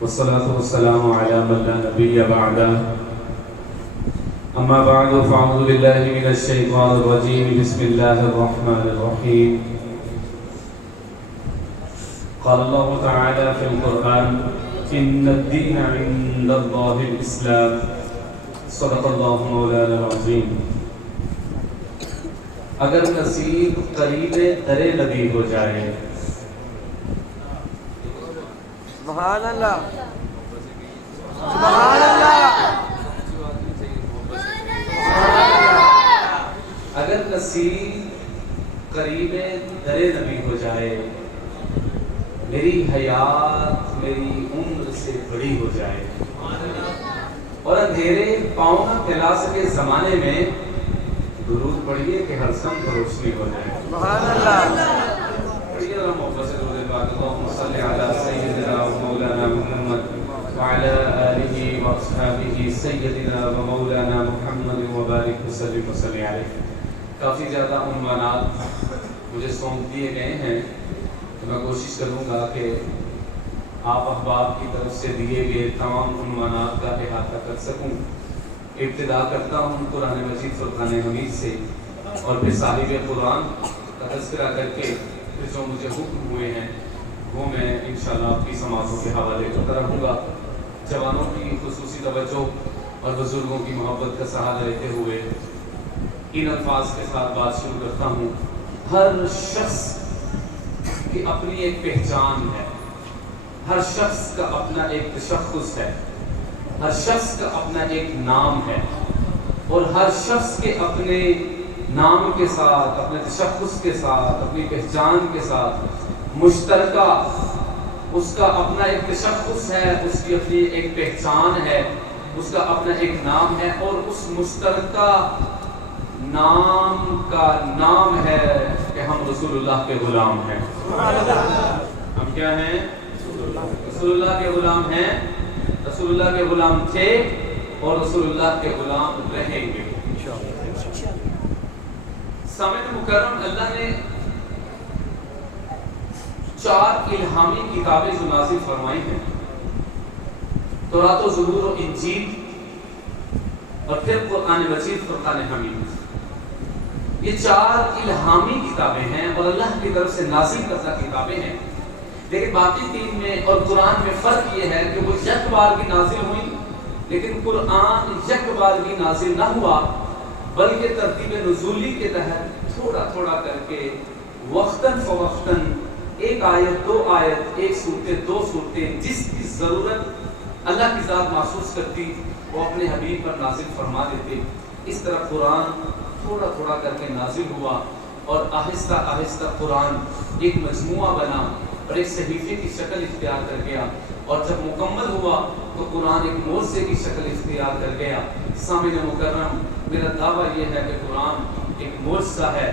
والصلاة والسلام على من لا نبي بعده أما بعد فأعوذ بالله من الشيطان الرجيم بسم الله الرحمن الرحيم قال الله تعالى في القرآن إن الدين عند الله الإسلام صدق الله مولانا العظيم اگر نصیب قریب در نبی ہو جائے سبحان اللہ سبحان اللہ اگر نصیب قریب در نبی ہو جائے میری حیات میری عمر سے بڑی ہو جائے اور اندھیرے پاؤں نہ پھیلا سکے زمانے میں درود پڑھیے کہ ہر سمت روشنی ہو جائے سبحان اللہ پڑھیے ذرا محبت سے درود پاک اللہم صلی علی سیدنا و مولانا محمد وعلی آلہ و اصحابہ سیدنا و مولانا محمد وبارک وسلم وصلی علیہ. کافی زیادہ عنوانات مجھے سونپ دیے گئے ہیں تو میں کوشش کروں گا کہ آپ احباب کی طرف سے دیے گئے تمام عنوانات کا احاطہ کر سکوں. ابتدا کرتا ہوں قرآن مجید فرقان حمید سے اور پھر صاحب قرآن کا تذکرہ کر کے پھر جو مجھے حکم ہوئے ہیں وہ میں انشاءاللہ آپ کی سماعتوں کے حوالے کرتا رہوں گا. جوانوں کی خصوصی توجہ اور بزرگوں کی محبت کا سہارا لیتے ہوئے ان الفاظ کے ساتھ بات شروع کرتا ہوں. ہر شخص کی اپنی ایک پہچان ہے، ہر شخص کا اپنا ایک تشخص ہے، ہر شخص کا اپنا ایک نام ہے اور ہر شخص کے اپنے نام کے ساتھ اپنے تشخص کے ساتھ اپنی پہچان کے ساتھ مشترکہ اس کا اپنا ایک تشخص ہے، اس کی اپنی ایک پہچان ہے، اس کا اپنا ایک نام ہے اور اس مشترکہ نام کا نام ہے کہ ہم رسول اللہ کے غلام ہیں. ہم کیا ہیں؟ رسول اللہ کے غلام ہیں. رسول اللہ کے غلام تھے اور رسول اللہ کے غلام رہیں گے. سامعین مکرم، اللہ نے 4 الہامی کتابیں جو نازل فرمائی ہیں، تورات و زبور و انجیل اور پھر قرآن مجید فرقان حمید. یہ 4 الہامی کتابیں ہیں اور اللہ کی طرف سے نازل کردہ کتابیں ہیں. لیکن باقی 3 میں اور قرآن میں فرق یہ ہے کہ وہ یک بار کی نازل ہوئی، لیکن قرآن یک بار کی نازل نہ ہوا بلکہ ترتیب نزولی کے تحت تھوڑا تھوڑا کر کے وقتاً فوقتاً 1 آیت 2 آیت 1 صورتیں 2 صورتیں جس کی ضرورت اللہ کی ذات محسوس کرتی وہ اپنے حبیب پر نازل فرما دیتے. اس طرح قرآن تھوڑا تھوڑا کر کے نازل ہوا اور آہستہ آہستہ قرآن ایک مجموعہ بنا اور ایک صحیفے کی شکل اختیار کر گیا اور جب مکمل ہوا تو قرآن ایک معجزے کی شکل اختیار کر گیا. سامعین مکرم، میرا دعویٰ یہ ہے کہ قرآن ایک معجزہ ہے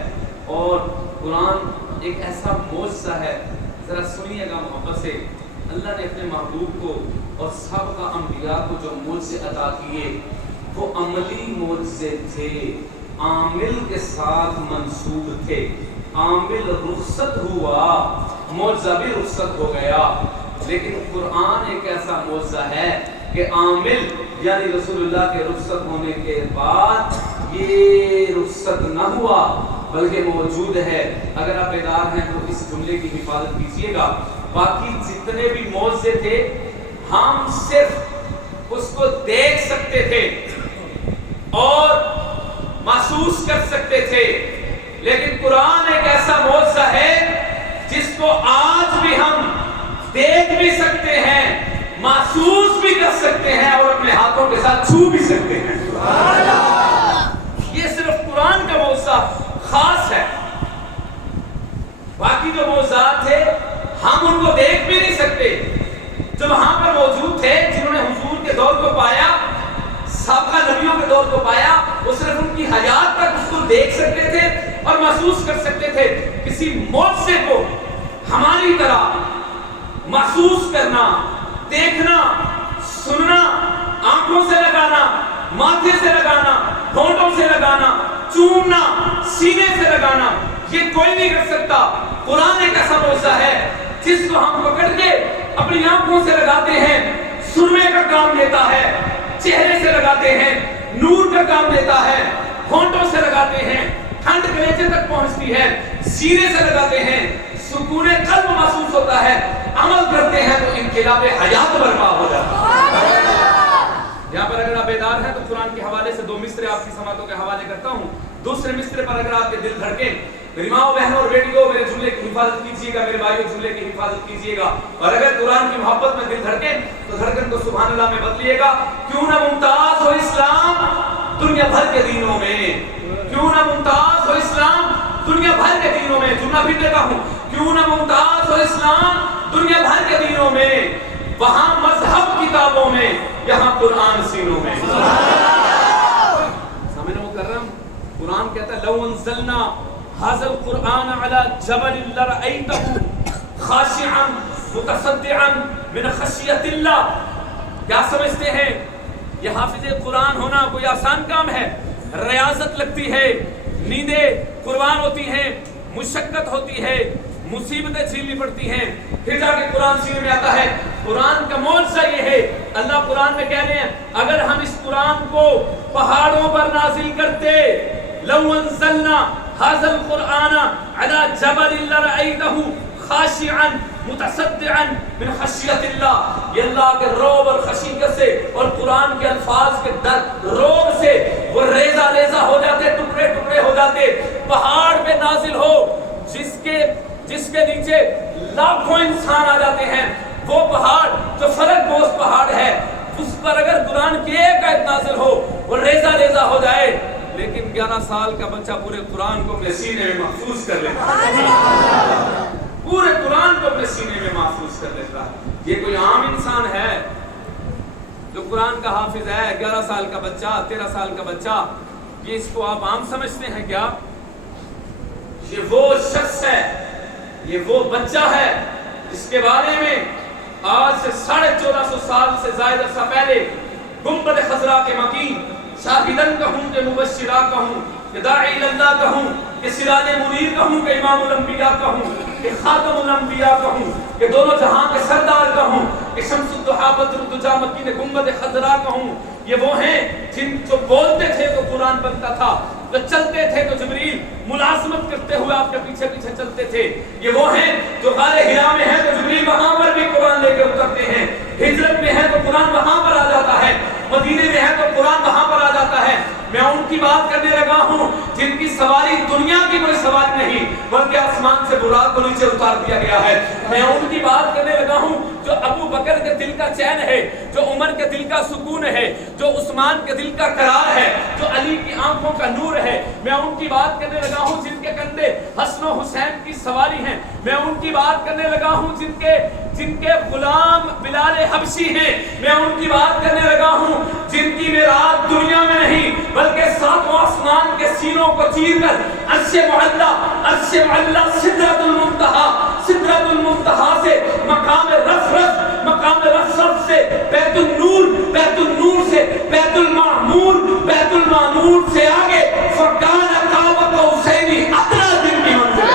اور قرآن ایک ایسا معجزہ ہے. ذرا سنیے گا محبت سے. اللہ نے اپنے محبوب کو اور سابقہ انبیاء کو جو معجزے عطا کیے وہ عملی معجزے تھے، عامل کے ساتھ منسوب تھے. عامل رخصت ہوا، معجزہ بھی رخصت ہو گیا. لیکن قرآن ایک ایسا معجزہ ہے کہ عامل یعنی رسول اللہ کے رخصت ہونے کے بعد یہ رخصت نہ ہوا بلکہ موجود ہے. اگر آپ بیدار ہیں تو اس جملے کی حفاظت کیجیے گا. باقی جتنے بھی معجزے تھے ہم صرف اس کو دیکھ سکتے تھے اور محسوس کر سکتے تھے، لیکن قرآن ایک ایسا معجزہ ہے جس کو آج بھی ہم دیکھ بھی سکتے ہیں، محسوس بھی کر سکتے ہیں اور اپنے ہاتھوں کے ساتھ چھو بھی سکتے ہیں. یہ صرف قرآن کا معجزہ خاص ہے. باقی جو معجزات تھے ہم ان کو دیکھ بھی نہیں سکتے. جو وہاں پر موجود تھے جنہوں نے حضور کے دور کو پایا، سابقہ نبیوں کے دور کو پایا، وہ صرف ان کی حیات تک اس کو دیکھ سکتے تھے اور محسوس کر سکتے تھے. کسی معجزے کو ہماری طرح محسوس کرنا، دیکھنا، سننا، آنکھوں سے لگانا، ماتھے سے لگانا، ہونٹوں سے لگانا، چومنا، سینے سے لگانا، یہ کوئی نہیں کر سکتا. قرآن ایک ایسا معجزہ ہے جس کو ہم پکڑ کے اپنی آنکھوں سے لگاتے ہیں سرمے کا کام دیتا ہے، چہرے سے لگاتے ہیں، نور کا کام دیتا ہے، ہونٹوں سے لگاتے ہیں، ٹھنڈ کلیجے تک پہنچتی ہے، سینے سے لگاتے ہیں، سکون قلب محسوس ہوتا ہے، عمل کرتے ہیں تو انقلاب حیات برپا ہو جاتا ہے۔ یہاں پر اگر آپ بیدار ہیں تو قرآن کے حوالے سے 2 مصرے آپ کی سماعتوں کے حوالے کرتا ہوں۔ دوسرے مصرے پر اگر آپ کے دل دھڑکیں، میری ماں بہنوں اور بیٹیوں، میرے جملے کی حفاظت کیجیے گا، میرے بھائیوں جملے کی حفاظت کیجیے گا، اور اگر قرآن کی محبت میں دل دھڑکیں تو دھڑکن کو سبحان اللہ میں بدلیے گا۔ کیوں نہ ممتاز ہو اسلام دنیا بھر کے دینوں میں، کیوں نہ ممتاز ہو اسلام دنیا بھر کے دینوں میں، جملہ پھر دیتا ہوں، کیوں نہ ممتاز ہو اسلام دنیا بھر کے دینوں میں، وہاں مذہب کتابوں میں، یہاں قرآن سینوں میں۔ سامنے مکرم، قرآن کہتا ہے لو انزلنا هذا القرآن على جبل لرأيته خاشعا متصدعا من خشية الله۔ کیا سمجھتے ہیں یہ حافظ قرآن ہونا کوئی آسان کام ہے؟ ریاضت لگتی ہے، نیندیں قربان ہوتی ہیں، مشقت ہوتی ہے، مصیبتیں جھیلنی پڑتی ہیں، پھر جا کے قرآن سینے میں آتا ہے۔ قرآن کا معجزہ یہ ہے، اللہ قرآن میں کہہ رہے ہیں اگر ہم اس قرآن کو پہاڑوں پر نازل کرتے، لو انزلنا هذا القرآن على جبل لرأيته خاشعا متصدعا من خشیت اللہ، یہ اللہ کے روب اور خشیت سے اور قرآن کے الفاظ کے روب سے وہ ریزہ ریزہ ہو جاتے، ٹکڑے ٹکڑے ہو جاتے، پہاڑ پہ نازل ہو جس کے نیچے لاکھوں انسان آ جاتے ہیں، وہ پہاڑ جو فلک بوس پہاڑ ہے، اس پر اگر قرآن کی ایک آیت نازل ہو وہ ریزہ ریزہ ہو جائے، لیکن 11 سال کا بچہ پورے قرآن کو اپنے سینے میں محفوظ کر لیتا ہے، پورے قرآن کو اپنے سینے میں محفوظ کر لیتا ہے۔ یہ کوئی عام انسان ہے جو قرآن کا حافظ ہے؟ 11 سال کا بچہ، 13 سال کا بچہ، یہ اس کو آپ عام سمجھتے ہیں کیا؟ یہ وہ شخص ہے، یہ وہ بچہ ہے جس کے بارے میں آج سے 1450 سال سے زائد عرصہ پہلے گنبد خضرا کے مکین شاہدن کہوں کہ مبشرہ کہوں کہ داعی اللہ کہوں کہ سراج منیر کہوں کہ امام الانبیاء کہوں کہ خاتم الانبیاء کہوں کہ دونوں جہاں کے سردار کہوں کہ شمس الضحیٰ بدر الدجا مکین گنبد خضرا کہوں، یہ وہ ہیں جن جو بولتے تھے تو قرآن بنتا تھا، جو چلتے تھے تو جبریل ملازمت کرتے ہوئے آپ کے پیچھے پیچھے چلتے تھے، یہ وہ ہیں جو غار حرا میں ہیں تو جبریل وہاں پر بھی قرآن لے کے اترتے ہیں، ہجرت میں ہے تو قرآن وہاں پر آ جاتا ہے، مدینے میں ہے تو قرآن وہاں پر آ جاتا ہے۔ میں ان کی بات کرنے لگا ہوں جن کی سواری دنیا کی کوئی سواری نہیں بلکہ آسمان سے براق کو نیچے اتار دیا گیا ہے۔ میں ان کی بات کرنے لگا ہوں جو ابو بکر کے دل کا چین ہے، جو عمر کے دل کا سکون ہے، جو عثمان کے دل کا قرار ہے، جو علی کی آنکھوں کا نور ہے۔ میں ان کی بات کرنے لگا ہوں جن کے کندھے حسن و حسین کی سواری ہیں۔ میں ان کی بات کرنے لگا ہوں جن کے غلام بلال حبشی ہیں۔ میں ان کی بات کرنے لگا ہوں جن کی معراج دنیا میں نہیں بلکہ ساتوں آسمان کے سینوں کو چیر کر عرش معلی سدرۃ المنتہا سے مقام رفرف سے بیت النور سے بیت المعمور سے آگے فکان قاب قوسین ادنیٰ دن کی منزل،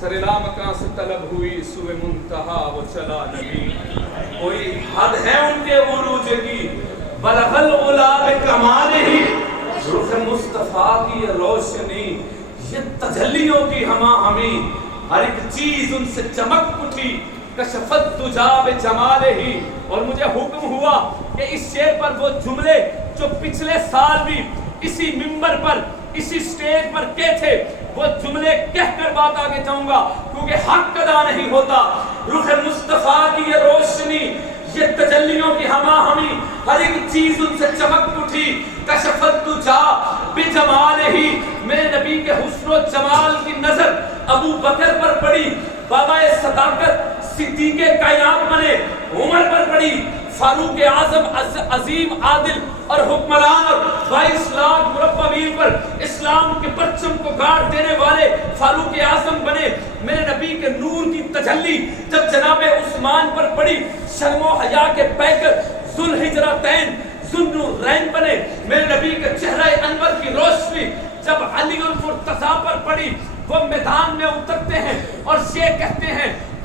سرلا مکان سے طلب ہوئی سوئے منتہا وہ چلا نبی، کوئی حد ہے ان کے عروج کی، بلغ العلا بکمالہ، رخ مصطفیٰ کی روشنی، یہ تجلیوں کی ہما ہمی، ہر ایک چیز ان سے چمک اٹھی، کشفت دجا بجمالہ۔ اور مجھے حکم ہوا کہ اس شعر پر وہ جملے جو پچھلے سال بھی اسی منبر پر اسی سٹیج پر کہے تھے وہ جملے کہہ کر بات آگے جاؤں گا کیونکہ حق ادا نہیں ہوتا۔ رخ مصطفیٰ کی یہ روشنی، یہ تجلیوں کی ہما ہمی، ہر ایک چیز ان سے چمک اٹھی، کشفت دجا بجمالہ۔ میرے نبی کے حسن و جمال کی نظر ابو بکر پر پڑی، بابا صداقت صدیق کائنات بنے عمر پر پڑی، فاروق اعظم عظیم عادل اور حکمران اور 22 لاکھ مربع میل پر اسلام کے پرچم کو گاڑ دینے والے فاروق اعظم بنے۔ میرے نبی کے نور کی تجلی جب جناب عثمان پر پڑی، شرم و حیا کے پیکر ذوالحجرتین ذوالنورین بنے۔ میرے نبی کے چہرہ انور کی روشنی جب علی المرتضیٰ پر پڑی، وہ میدان میں اترتے ہیں اور یہ کہتے ہیں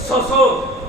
100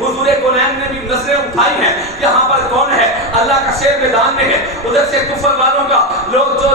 حضور کونین نے بھی نظریں اٹھائی ہیں یہاں پر کون ہے؟ اللہ کا شیر میدان میں ہے، ادھر سے کفر والوں کا لوگ جو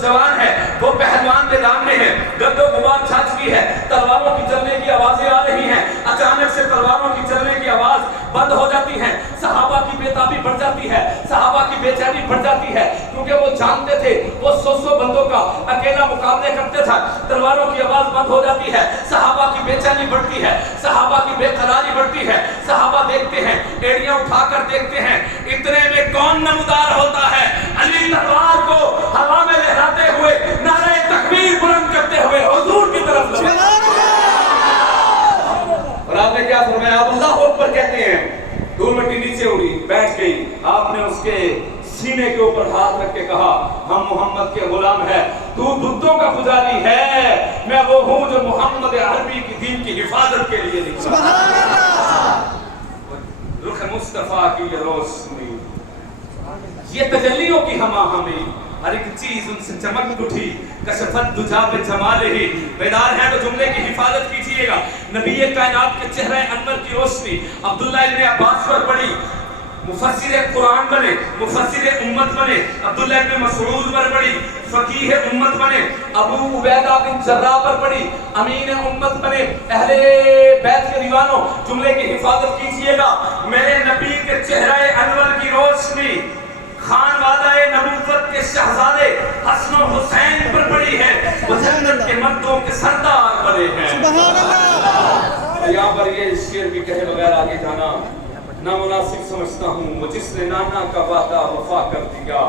جوان ہے وہ پہلوان میدان میں ہے، گرد و غبار چھا چکی ہے، تلواروں کی چلنے کی آوازیں آ رہی ہیں، اچانک سے تلواروں کی چلنے کی آواز بند ہو جاتی ہے، صحابہ کی بےتابی بڑھ جاتی ہے، صحابہ کی بے چینی بڑھ جاتی ہے، کیونکہ وہ جانتے تھے وہ 100 بندوں کا اکیلا مقابلے کرتے تھا، تلواروں کی آواز بند ہو جاتی ہے، صحابہ کی بے چینی بڑھتی ہے، صحابہ کی بے قراری بڑھتی ہے، صحابہ دیکھتے ہیں، ایڑیاں اٹھا کر دیکھتے ہیں، اتنے میں کون نمودار ہوتا ہے؟ علی تلوار کو ہوا میں لہراتے ہوئے نعرہ تکبیر بلند کرتے ہوئے حضور کی طرف لگے، اور آپ نے کیا فرمایا؟ آپ اللہ اکبر کہتے ہیں، دھول مٹی نیچے اڑی، بیٹھ گئی، آپ نے اس کے سینے کے اوپر ہاتھ رکھ کے کہا ہم محمد کے غلام ہیں، تو بتوں کا پجاری ہے، میں وہ ہوں جو محمد عربی کی دین کی حفاظت کے لیے نکلا۔ رخ مصطفیٰ کی یہ روشنی، یہ تجلیوں کی ہما ہمیں، ہر ایک چیز ان سے چمک اٹھی، کشفت دجا پہ جمال ہی، بیدار ہیں تو جملے کی حفاظت کیجئے گا، نبی کائنات کے چہرہ انور کی روشنی عبداللہ ابن عباس پر پڑی، مفسر قرآن بنے، مفسر امت بنے، عبداللہ ابن مسعود پر پڑی، فقیہ امت بنے، ابو عبیدہ بن جراح پر پڑی، امین امت بنے، اہل بیت کے دیوانوں جملے کی حفاظت کیجئے گا، میرے نبی کے چہرہ انور کی روشنی خان وعدہ نبوت کے شہزادے حسن و حسین پر پڑی ہے، وہ جنت کے مردوں کے سردار بنے ہیں۔ سبحان اللہ۔ یہاں پر یہ شعر بھی کہے بغیر آگے جانا نامناسب سمجھتا ہوں، وہ جس نے نانا کا وعدہ وفا کر دیا،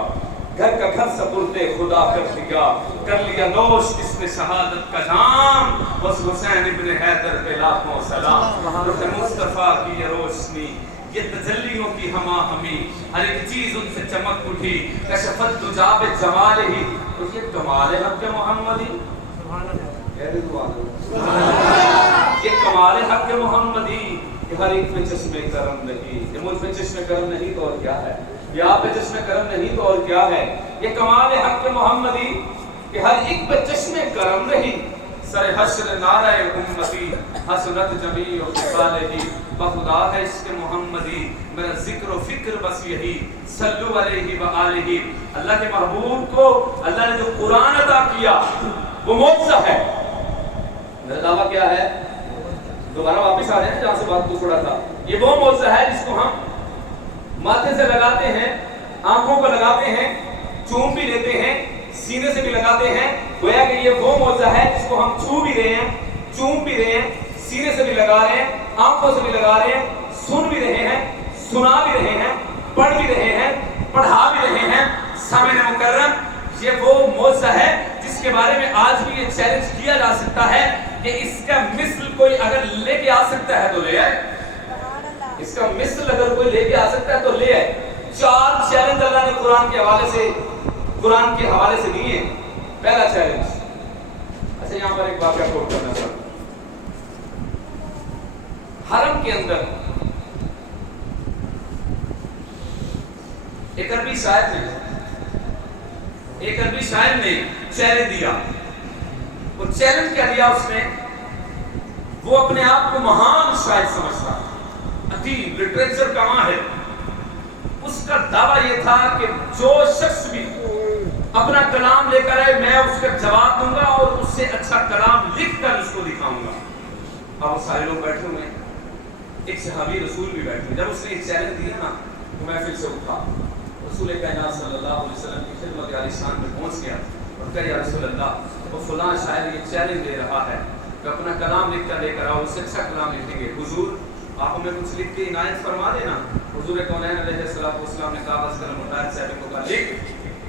گھر کا گھر سپرد خدا کر دیا، کر لیا نوش جس نے شہادت کا جام، بس حسین ابن حیدر پہ لاکھوں سلام۔ رخ مصطفیٰ کی یہ روشنی، یہ تجلیوں کی ہما ہمی، ہر ایک چیز ان سے چمک اٹھی، کشفت دجا بے جمال ہی، تو یہ کمال حق محمدی، یہ کمال حق محمدی، کہ ہر ایک پہ چشم کرم نہیں، یہ مجھ پہ چشم کرم نہیں تو اور کیا ہے، یہ آپ پہ چشم کرم نہیں تو اور کیا ہے، یہ کمال حق محمدی کہ ہر ایک پہ چشم کرم نہیں، سر حشر نعرہ امتی حسنت جمیع و خصالہی، بخدا ہے اس کے محمدی، میرا ذکر و فکر بس یہی، صلو علیہ وآلہ۔ اللہ کے محبوب کو اللہ نے جو قرآن عطا کیا وہ معجزہ ہے۔ میرا دعویٰ کیا ہے؟ دوبارہ واپس آ رہے ہیں جہاں سے بات کو چھوڑا تھا، یہ وہ معجزہ ہے جس کو ہم ماتھے سے لگاتے ہیں، آنکھوں کو لگاتے ہیں، چوم بھی لیتے ہیں، سینے سے بھی لگاتے ہیں، گویا کہ یہ وہ معجزہ ہے جس کو ہم چھو بھی رہے ہیں، چوم بھی رہے ہیں، سینے سے بھی لگا رہے ہیں، آنکھوں سے بھی لگا رہے ہیں، سن بھی رہے ہیں، سنا بھی رہے ہیں، پڑھ بھی رہے ہیں، پڑھا بھی رہے ہیں۔ سامعین مکرم، یہ وہ معجزہ ہے جس کے بارے میں آج بھی یہ چیلنج کیا جا سکتا ہے کہ اس کا مثل کوئی اگر لے کے آ سکتا ہے تو لے آئے، اس کا مثل اگر کوئی لے کے آ سکتا ہے تو لے آئے۔ 4 چیلنج اللہ نے قرآن کے حوالے سے دیے۔ پہلا چیلنج، اچھا یہاں پر ایک واقعہ کوٹ کرنا چاہتا ہوں، حرم کے اندر ایک عربی شاعر نے چیلنج دیا۔ وہ چیلنج کیا دیا اس نے؟ وہ اپنے آپ کو مہان شاعر سمجھتا، ادیب، لٹریچر کا ماہر۔ اس کا دعویٰ یہ تھا کہ جو شخص بھی اپنا کلام لے کر آئے میں اس کا جواب دوں گا اور اس سے اچھا کلام لکھ کر اس کو دکھاؤں گا۔ اب وہ سارے لوگ بیٹھے ہوئے ہیں، ایک صحابی رسول بھی بیٹھے، جب اس نے ایک چیلنج دیا نا تو محفل سے اٹھا، رسول کائنات صلی اللہ علیہ وسلم کی خدمت عالی شان میں پہنچ گیا اور کہا یا رسول اللہ، وہ فلاں شاعر یہ چیلنج دے رہا ہے کہ اپنا کلام لکھ کر لے کر آؤ، اس سے اچھا کلام لکھیں گے، حضور آپ ہمیں کچھ لکھ کے عنایت فرما دینا۔ حضور کونین علیہ السلام نے کاغذ قلم اٹھایا، صاحب کو کہا لکھ،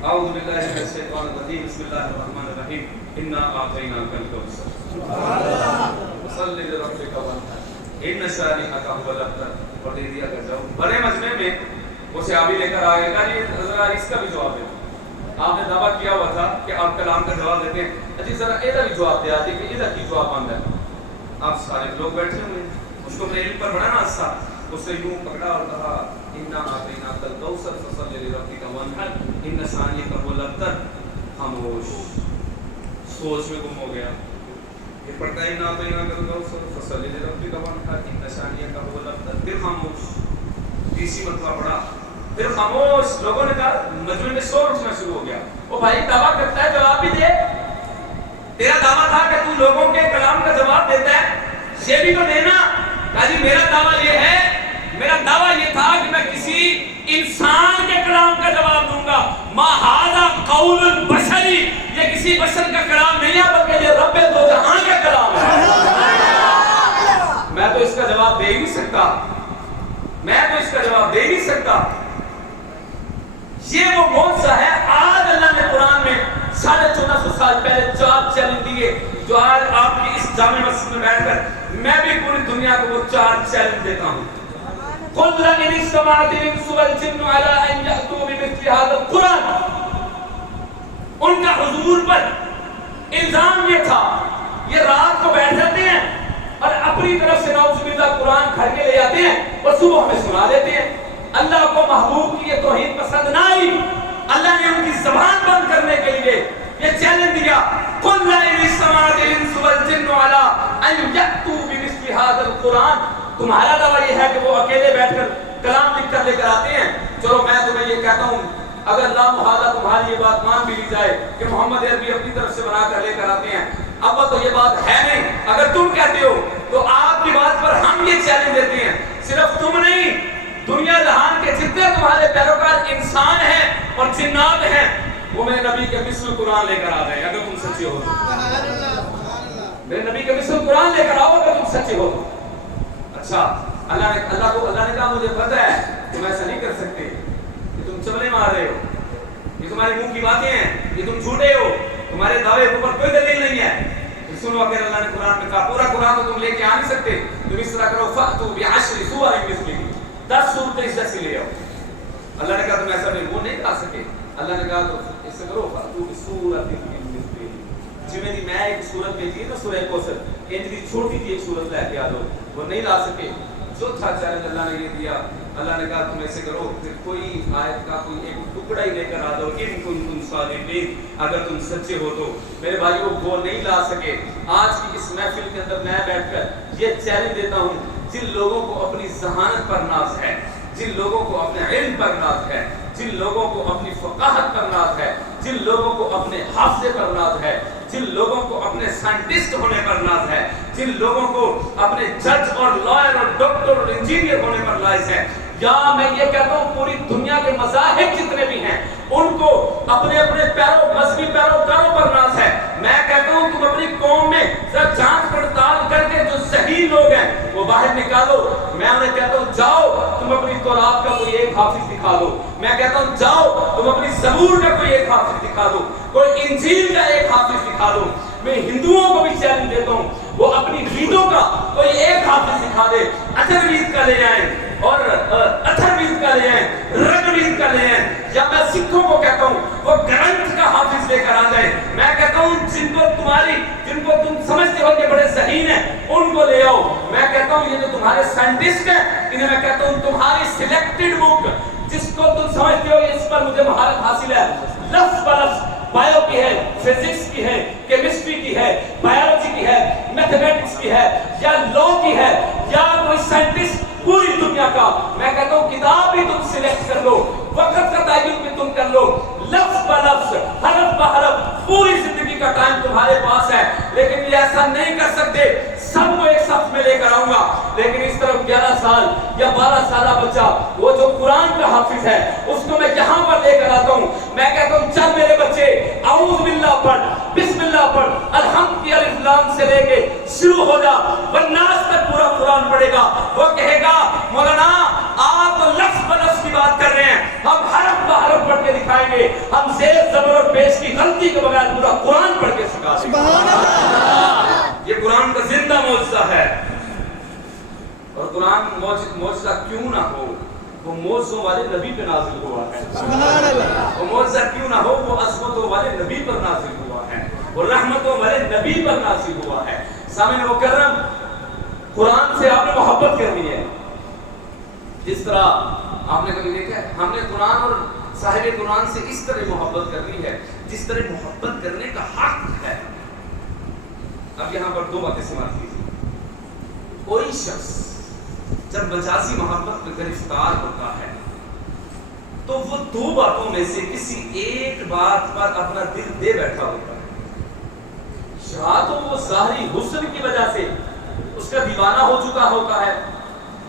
اعوذ باللہ من الشیطان الرجیم، بسم اللہ الرحمن الرحیم، انا اعطیناک الکوثر، سبحان اللہ، صلی لربک وانحر، ان شانئک هو الابتر، اور دے دیا کہ جاؤ۔ بڑے مجمع میں وہ صحابی لے کر آئے گا، یہ ذرا اس کا بھی جواب دے، آپ نے دعویٰ کیا ہوا تھا کہ آپ کلام کا جواب دیتے ہیں، اچھی ذرا ادھر بھی جواب دے آتے کہ ادھر کی جواب آندہ ہے۔ آپ سارے لوگ بیٹھے ہوئے ہیں، اس کو اپنے علم پر بڑا نا حصہ، اس نے یوں پکڑا اور کہا انا اعطیناک الکوثر فصلی لربک وانحر ان شانئک هو الابتر۔ خاموش، سوچ میں گم ہو گیا، یہ پڑھتا ہی نہ تو یہاں کرو فصل ربی کا ون تھا ان نشانیہ کا وہ لفظ پھر خاموش، تیسری مرتبہ پڑھا پھر خاموش. لوگوں نے کہا مجمع میں شور اٹھنا شروع ہو گیا. وہ بھائی دعویٰ کرتا ہے جواب بھی دے. تیرا دعویٰ تھا کہ تو لوگوں کے کلام کا جواب دیتا ہے، یہ بھی تو دینا. کہا جی میرا دعویٰ یہ ہے، میرا دعویٰ یہ تھا کہ میں کسی انسان کے کلام کا جواب دوں گا. ما ھذا قول البشری، یہ کسی بشر کا کلام نہیں ہے بلکہ یہ رب دو جہان کا کلام ہے. میں تو اس کا جواب دے ہی نہیں سکتا، میں تو اس کا جواب دے ہی نہیں سکتا. یہ وہ معجزہ ہے. آج اللہ نے قرآن میں 1450 سال پہلے 4 چیلنج دیے جو آج آپ کی اس جامع مسجد میں بیٹھ کر میں بھی پوری دنیا کو وہ 4 چیلنج دیتا ہوں. قل لئن اجتمعت الانس والجن على ان يأتوا بمثل هذا القرآن. ان کا حضور پر الزام یہ تھا، یہ رات کو بیٹھ جاتے ہیں اور اپنی طرف سے نعوذ باللہ قرآن گھر کے لے آتے ہیں اور صبح ہمیں سنا دیتے ہیں. اللہ کو محبوب کی یہ توحید پسند نہ آئی، اللہ نے ان کی زبان بند کرنے کے لیے یہ چیلنج دیا. قل لئن اجتمعت الانس والجن على ان يأتوا بمثل هذا القرآن. تمہارا دعویٰ یہ ہے کہ وہ اکیلے بیٹھ کر کلام لکھ کر لے کر آتے ہیں. چلو میں تمہیں یہ کہتا ہوں اگر لا محالہ تمہاری یہ بات مان بھی لی جائے کہ محمد عربی اپنی طرف سے بنا کر لے کر آتے ہیں، اب تو یہ بات ہے نہیں. اگر تم کہتے ہو تو آپ کی بات پر ہم یہ چیلنج دیتے ہیں. صرف تم نہیں، دنیا جہان کے جتنے تمہارے پیروکار انسان ہیں اور جنات ہیں وہ میرے نبی کے مثل قرآن لے کر آ جائیں اگر تم سچے ہو. میرے نبی کے مثل قرآن لے کر آؤ اگر تم سچے ہو. اچھا اللہ نے کہا مجھے پتہ ہے تم ایسا نہیں کر سکتے، یہ تم چبلے مار رہے ہو، یہ تمہارے منہ کی باتیں ہیں، یہ تم جھوٹے ہو، تمہارے دعوے کے اوپر کوئی دلیل نہیں ہے. سنو اگر اللہ نے قرآن میں کہا پورا قرآن تو تم لے کے آ نہیں سکتے، تم اس طرح کرو فأتوا بعشر سور مثلہ، 10 سورتیں اس جیسی لے آؤ. اللہ نے کہا تم ایسا نہیں، وہ نہیں لا سکے. اللہ نے کہا تو اس سے کرو فأتوا بسورۃ مثلہ. جویں دی میں ایک سورت بھیجی ہے نا سورہ کوثر، ان دی چھوٹی سی ایک سورت لے کے آ جاؤ، وہ نہیں لا سکے. چوتھا چیلنج اللہ نے یہ دیا، اللہ نے کہا تم ایسے کرو کہ کوئی آیت کا کوئی ایک ٹکڑا ہی لے کر آ جاؤ ان کنتم صادقین، اگر تم سچے ہو تو. میرے بھائیو وہ نہیں لا سکے. آج کی اس محفل کے اندر میں بیٹھ کر یہ چیلنج دیتا ہوں جن لوگوں کو اپنی ذہانت پر ناز ہے، جن لوگوں کو اپنے علم پر ناز ہے، جن لوگوں کو اپنی فقاہت پر ناز ہے، جن لوگوں کو اپنے حافظے پر ناز ہے، جن لوگوں کو اپنے سائنٹسٹ ہونے پر ناز ہے، جن لوگوں کو اپنے جج اور لائر اور ڈاکٹر اور انجینئر ہونے پر ناز ہے، یا میں یہ کہتا ہوں پوری دنیا کے مذاہب جتنے بھی ہیں ان کو اپنے اپنے مذہبی پیروکاروں پر ناز ہے. میں کہتا ہوں تم اپنی قوم میں ذرا جانچ پڑتال کر کے جو صحیح لوگ ہیں وہ باہر نکالو. میں انہیں کہتا ہوں جاؤ تم اپنی تورات کا کوئی ایک حافظ دکھا دو. میں کہتا ہوں جاؤ تم اپنی زبور کا کوئی ایک حافظ دکھا دو، کوئی انجیل کا ایک حافظ دکھا دو. میں ہندوؤں کو بھی چیلنج دیتا ہوں وہ اپنی عیدوں کا کوئی ایک حافظ دکھا دے. اثروید کا لے آئیں اور اتھروید کا لے آئیں، رگوید کا لے آئیں. یا میں سکھوں کو کہتا ہوں وہ گرنتھ کا حافظ لے کر آ جائیں. میں کہتا ہوں جن کو تم سمجھتے ہو کہ بڑے ذہین ہیں ان کو لے آؤ. میں کہتا ہوں یہ جو تمہارے سائنٹسٹ ہیں انہیں میں کہتا ہوں تمہاری سلیکٹڈ بک جس کو تم سمجھتے ہو اس پر مجھے مہارت حاصل ہے، لفظ بلفظ بایو کی ہے، فزکس کی ہے، کیمسٹری کی ہے، بایولوجی کی ہے، میتھمیٹکس کی ہے، یا لا کی ہے، یا کوئی سائنٹسٹ پوری دنیا کا. میں کہتا ہوں کتاب بھی تم سلیکٹ کر لو، وقت کا تعین بھی تم کر لو، لفظ بلفظ حرف بحرف پوری زندگی کا ٹائم تمہارے پاس ہے. لیکن یہ ایسا نہیں کر سکتے سب کو ایک صف میں لے کر آؤں گا. لیکن اس طرف 11 سال یا 12 سالہ بچہ وہ جو قرآن کا حافظ ہے اس کو میں یہاں پر لے کر آتا ہوں. میں کہتا ہوں چل میرے بچے اعوذ باللہ پڑھ، بسم اللہ پڑھ، الحمد کی الف لام سے لے کے شروع ہو جا، والناس تک پورا قرآن پڑھے گا. وہ کہے گا مولانا آپ تو لفظ بلفظ کی بات کر رہے ہیں، ہم حرف بحرف پڑھ کے دکھائیں گے، ہم زیر زبر اور پیش کی غلطی کے بغیر پورا قرآن پڑھ کے سکھا دیں گے. یہ قرآن کا زندہ معجزہ ہے. اور قرآن معجزہ کیوں نہ ہو، وہ معجزوں والے نبی پہ نازل ہوا ہے. وہ معجزہ کیوں نہ ہو، وہ عظمتوں والے نبی پر نازل ہوا ہے، وہ رحمتوں والے نبی پر نازل ہوا ہے. سامعین مکرم، قرآن سے آپ نے محبت کرنی ہے. جس طرح آپ نے کبھی دیکھا ہے ہم نے قرآن اور صاحب قرآن سے اس طرح محبت کرنی ہے جس طرح محبت کرنے کا حق ہے. اب یہاں پر دو باتیں سماعت کیجیے. کوئی شخص جب مجازی محبت میں گرفتار ہوتا ہے تو وہ دو باتوں میں سے کسی ایک بات پر اپنا دل دے بیٹھا ہوتا ہے. یا تو وہ ظاہری حسن کی وجہ سے اس کا دیوانہ ہو چکا ہوتا ہے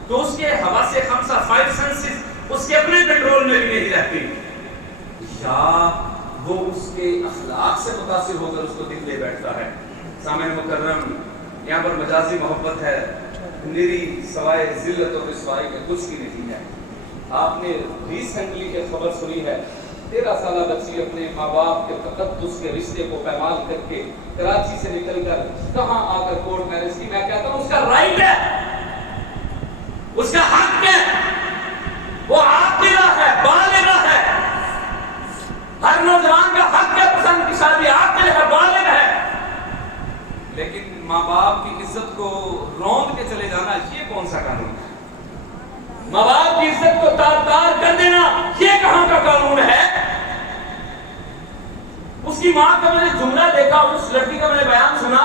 تو اس کے حواس خمسہ 5 سینسز اس کے اپنے کنٹرول میں بھی نہیں رہتی, یا وہ اس کے اخلاق سے متاثر ہو کر اس کو دل دے بیٹھتا ہے. سامعین مکرم, یہاں پر مجازی محبت ہے, میری سوائے ذلت اور رسوائی میں کچھ بھی نہیں ہے. آپ نے ریسنٹلی ایک خبر سنی ہے, 13 سالہ بچی اپنے ماں باپ کے تقدس کے رشتے کو پامال کر کے کراچی سے نکل کر کہاں آ کر کورٹ میرج کی. میں کہتا ہوں اس کا رائٹ ہے, اس کا حق ہے, وہ عاقلہ ہے, بالغہ ہے. ہر نوجوان کا حق ہے پسند کی شادی, عاقل ہے, بالغ ہے. لیکن ماں باپ کی عزت کو روند کے چلے جانا یہ کون سا قانون ہے؟ ماں باپ کی عزت کو تار تار کر دینا یہ کہاں کا قانون ہے؟ اس کی ماں کا میں نے جملہ دیکھا, اس لڑکی کا میں نے بیان سنا,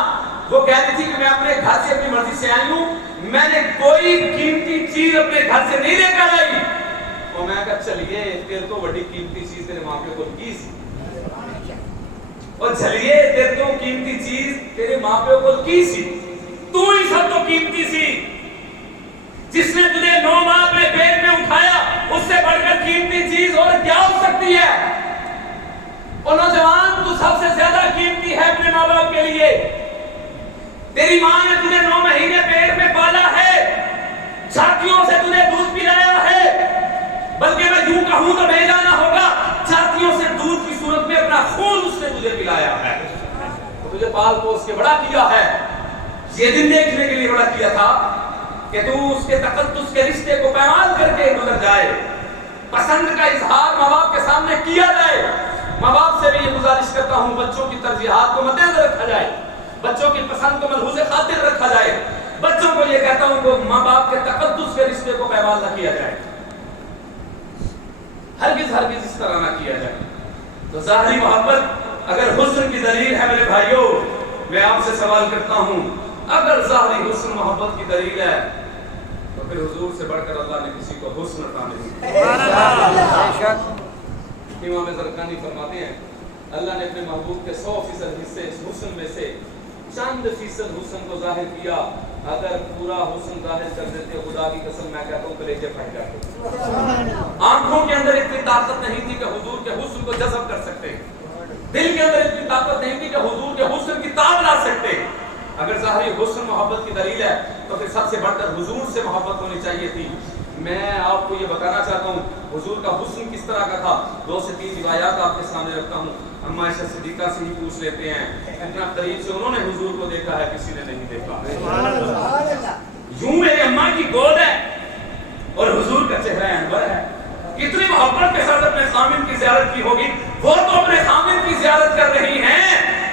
وہ کہہ رہی تھی کہ میں اپنے گھر سے اپنی مرضی سے آئی ہوں, میں نے کوئی قیمتی چیز اپنے گھر سے نہیں لے کر آئی. تو میں کہا چلیے تیرے تو بڑی قیمتی چیز تیرے ماں پیوں کو کی سی, اور چلیے تیرے تو قیمتی چیز تیرے ماں پیوں کو کی سی, تو ہی سب تو قیمتی سی. جس نے تجھے 9 ماہ اپنے پیٹ میں اٹھایا اس سے بڑھ کر قیمتی چیز اور کیا ہو سکتی ہے؟ اور نوجوان تو سب سے زیادہ قیمتی ہے اپنے ماں باپ کے لیے. تیری ماں نے تجھے 9 مہینے پیٹ میں پالا ہے, چھاتیوں سے تجھے دودھ پلایا ہے, بلکہ میں یوں کہوں تو بھیجا نہ ہوگا, چھاتیوں سے دودھ کی صورت میں اپنا خون اس نے تجھے پلایا ہے, تجھے پال پوس کے بڑا کیا ہے. یہ دن دیکھنے کے لیے بڑا کیا تھا کہ تو اس کے تقدس کے رشتے کو پامال کر کے گزر جائے. پسند کا اظہار ماں باپ کے سامنے کیا جائے. ماں باپ سے بھی یہ گزارش کرتا ہوں بچوں کی ترجیحات کو مد نظر رکھا جائے, بچوں کی پسند کو ملحوظ خاطر رکھا جائے. بچوں کو یہ کہتا ہوں کہ ماں باپ کے تقدس کے رشتے کو پامال نہ کیا جائے, ہرگز اس طرح نہ کیا جائے. تو ظاہری محبت اگر حسن کی دلیل ہے میرے بھائیوں, میں آپ سے سوال کرتا ہوں, اگر ظاہری حسن محبت کی دلیل ہے تو پھر حضور سے بڑھ کر اللہ نے کسی کو حسن عطا نہیں کیا. امام زرقانی فرماتے ہیں اللہ نے اپنے محبوب کے 100% حصے اس حسن میں سے چند فیصد حسن کو ظاہر کیا. اگر پورا حسن ظاہر کر دیتے خدا کی قسم میں کہتا ہوں کلیجے پھٹ جاتے. آنکھوں کے اندر اتنی طاقت نہیں تھی کہ حضور کے حسن کو جذب کر سکتے, دل کے اندر اتنی طاقت نہیں تھی کہ حضور کے حسن کی تاب لا سکتے. اگر ظاہری حسن محبت کی دلیل ہے تو پھر سب سے بڑھ کر حضور سے محبت ہونی چاہیے تھی. میں آپ کو یہ بتانا چاہتا ہوں حضور کا حسن کس طرح کا تھا. 2 سے 3 روایات آپ کے سامنے رکھتا ہوں. اما عائشہ صدیقہ سے ہی پوچھ لیتے ہیں, اتنا قریب سے انہوں نے حضور کو دیکھا ہے, کسی نے نہیں دیکھا. یوں میرے اماں کی گود ہے اور حضور کا چہرہ انور ہے. کتنی محبت کے ساتھ اپنے خامن کی زیارت کی ہوگی. وہ تو اپنے خامن کی زیارت کر رہی ہیں,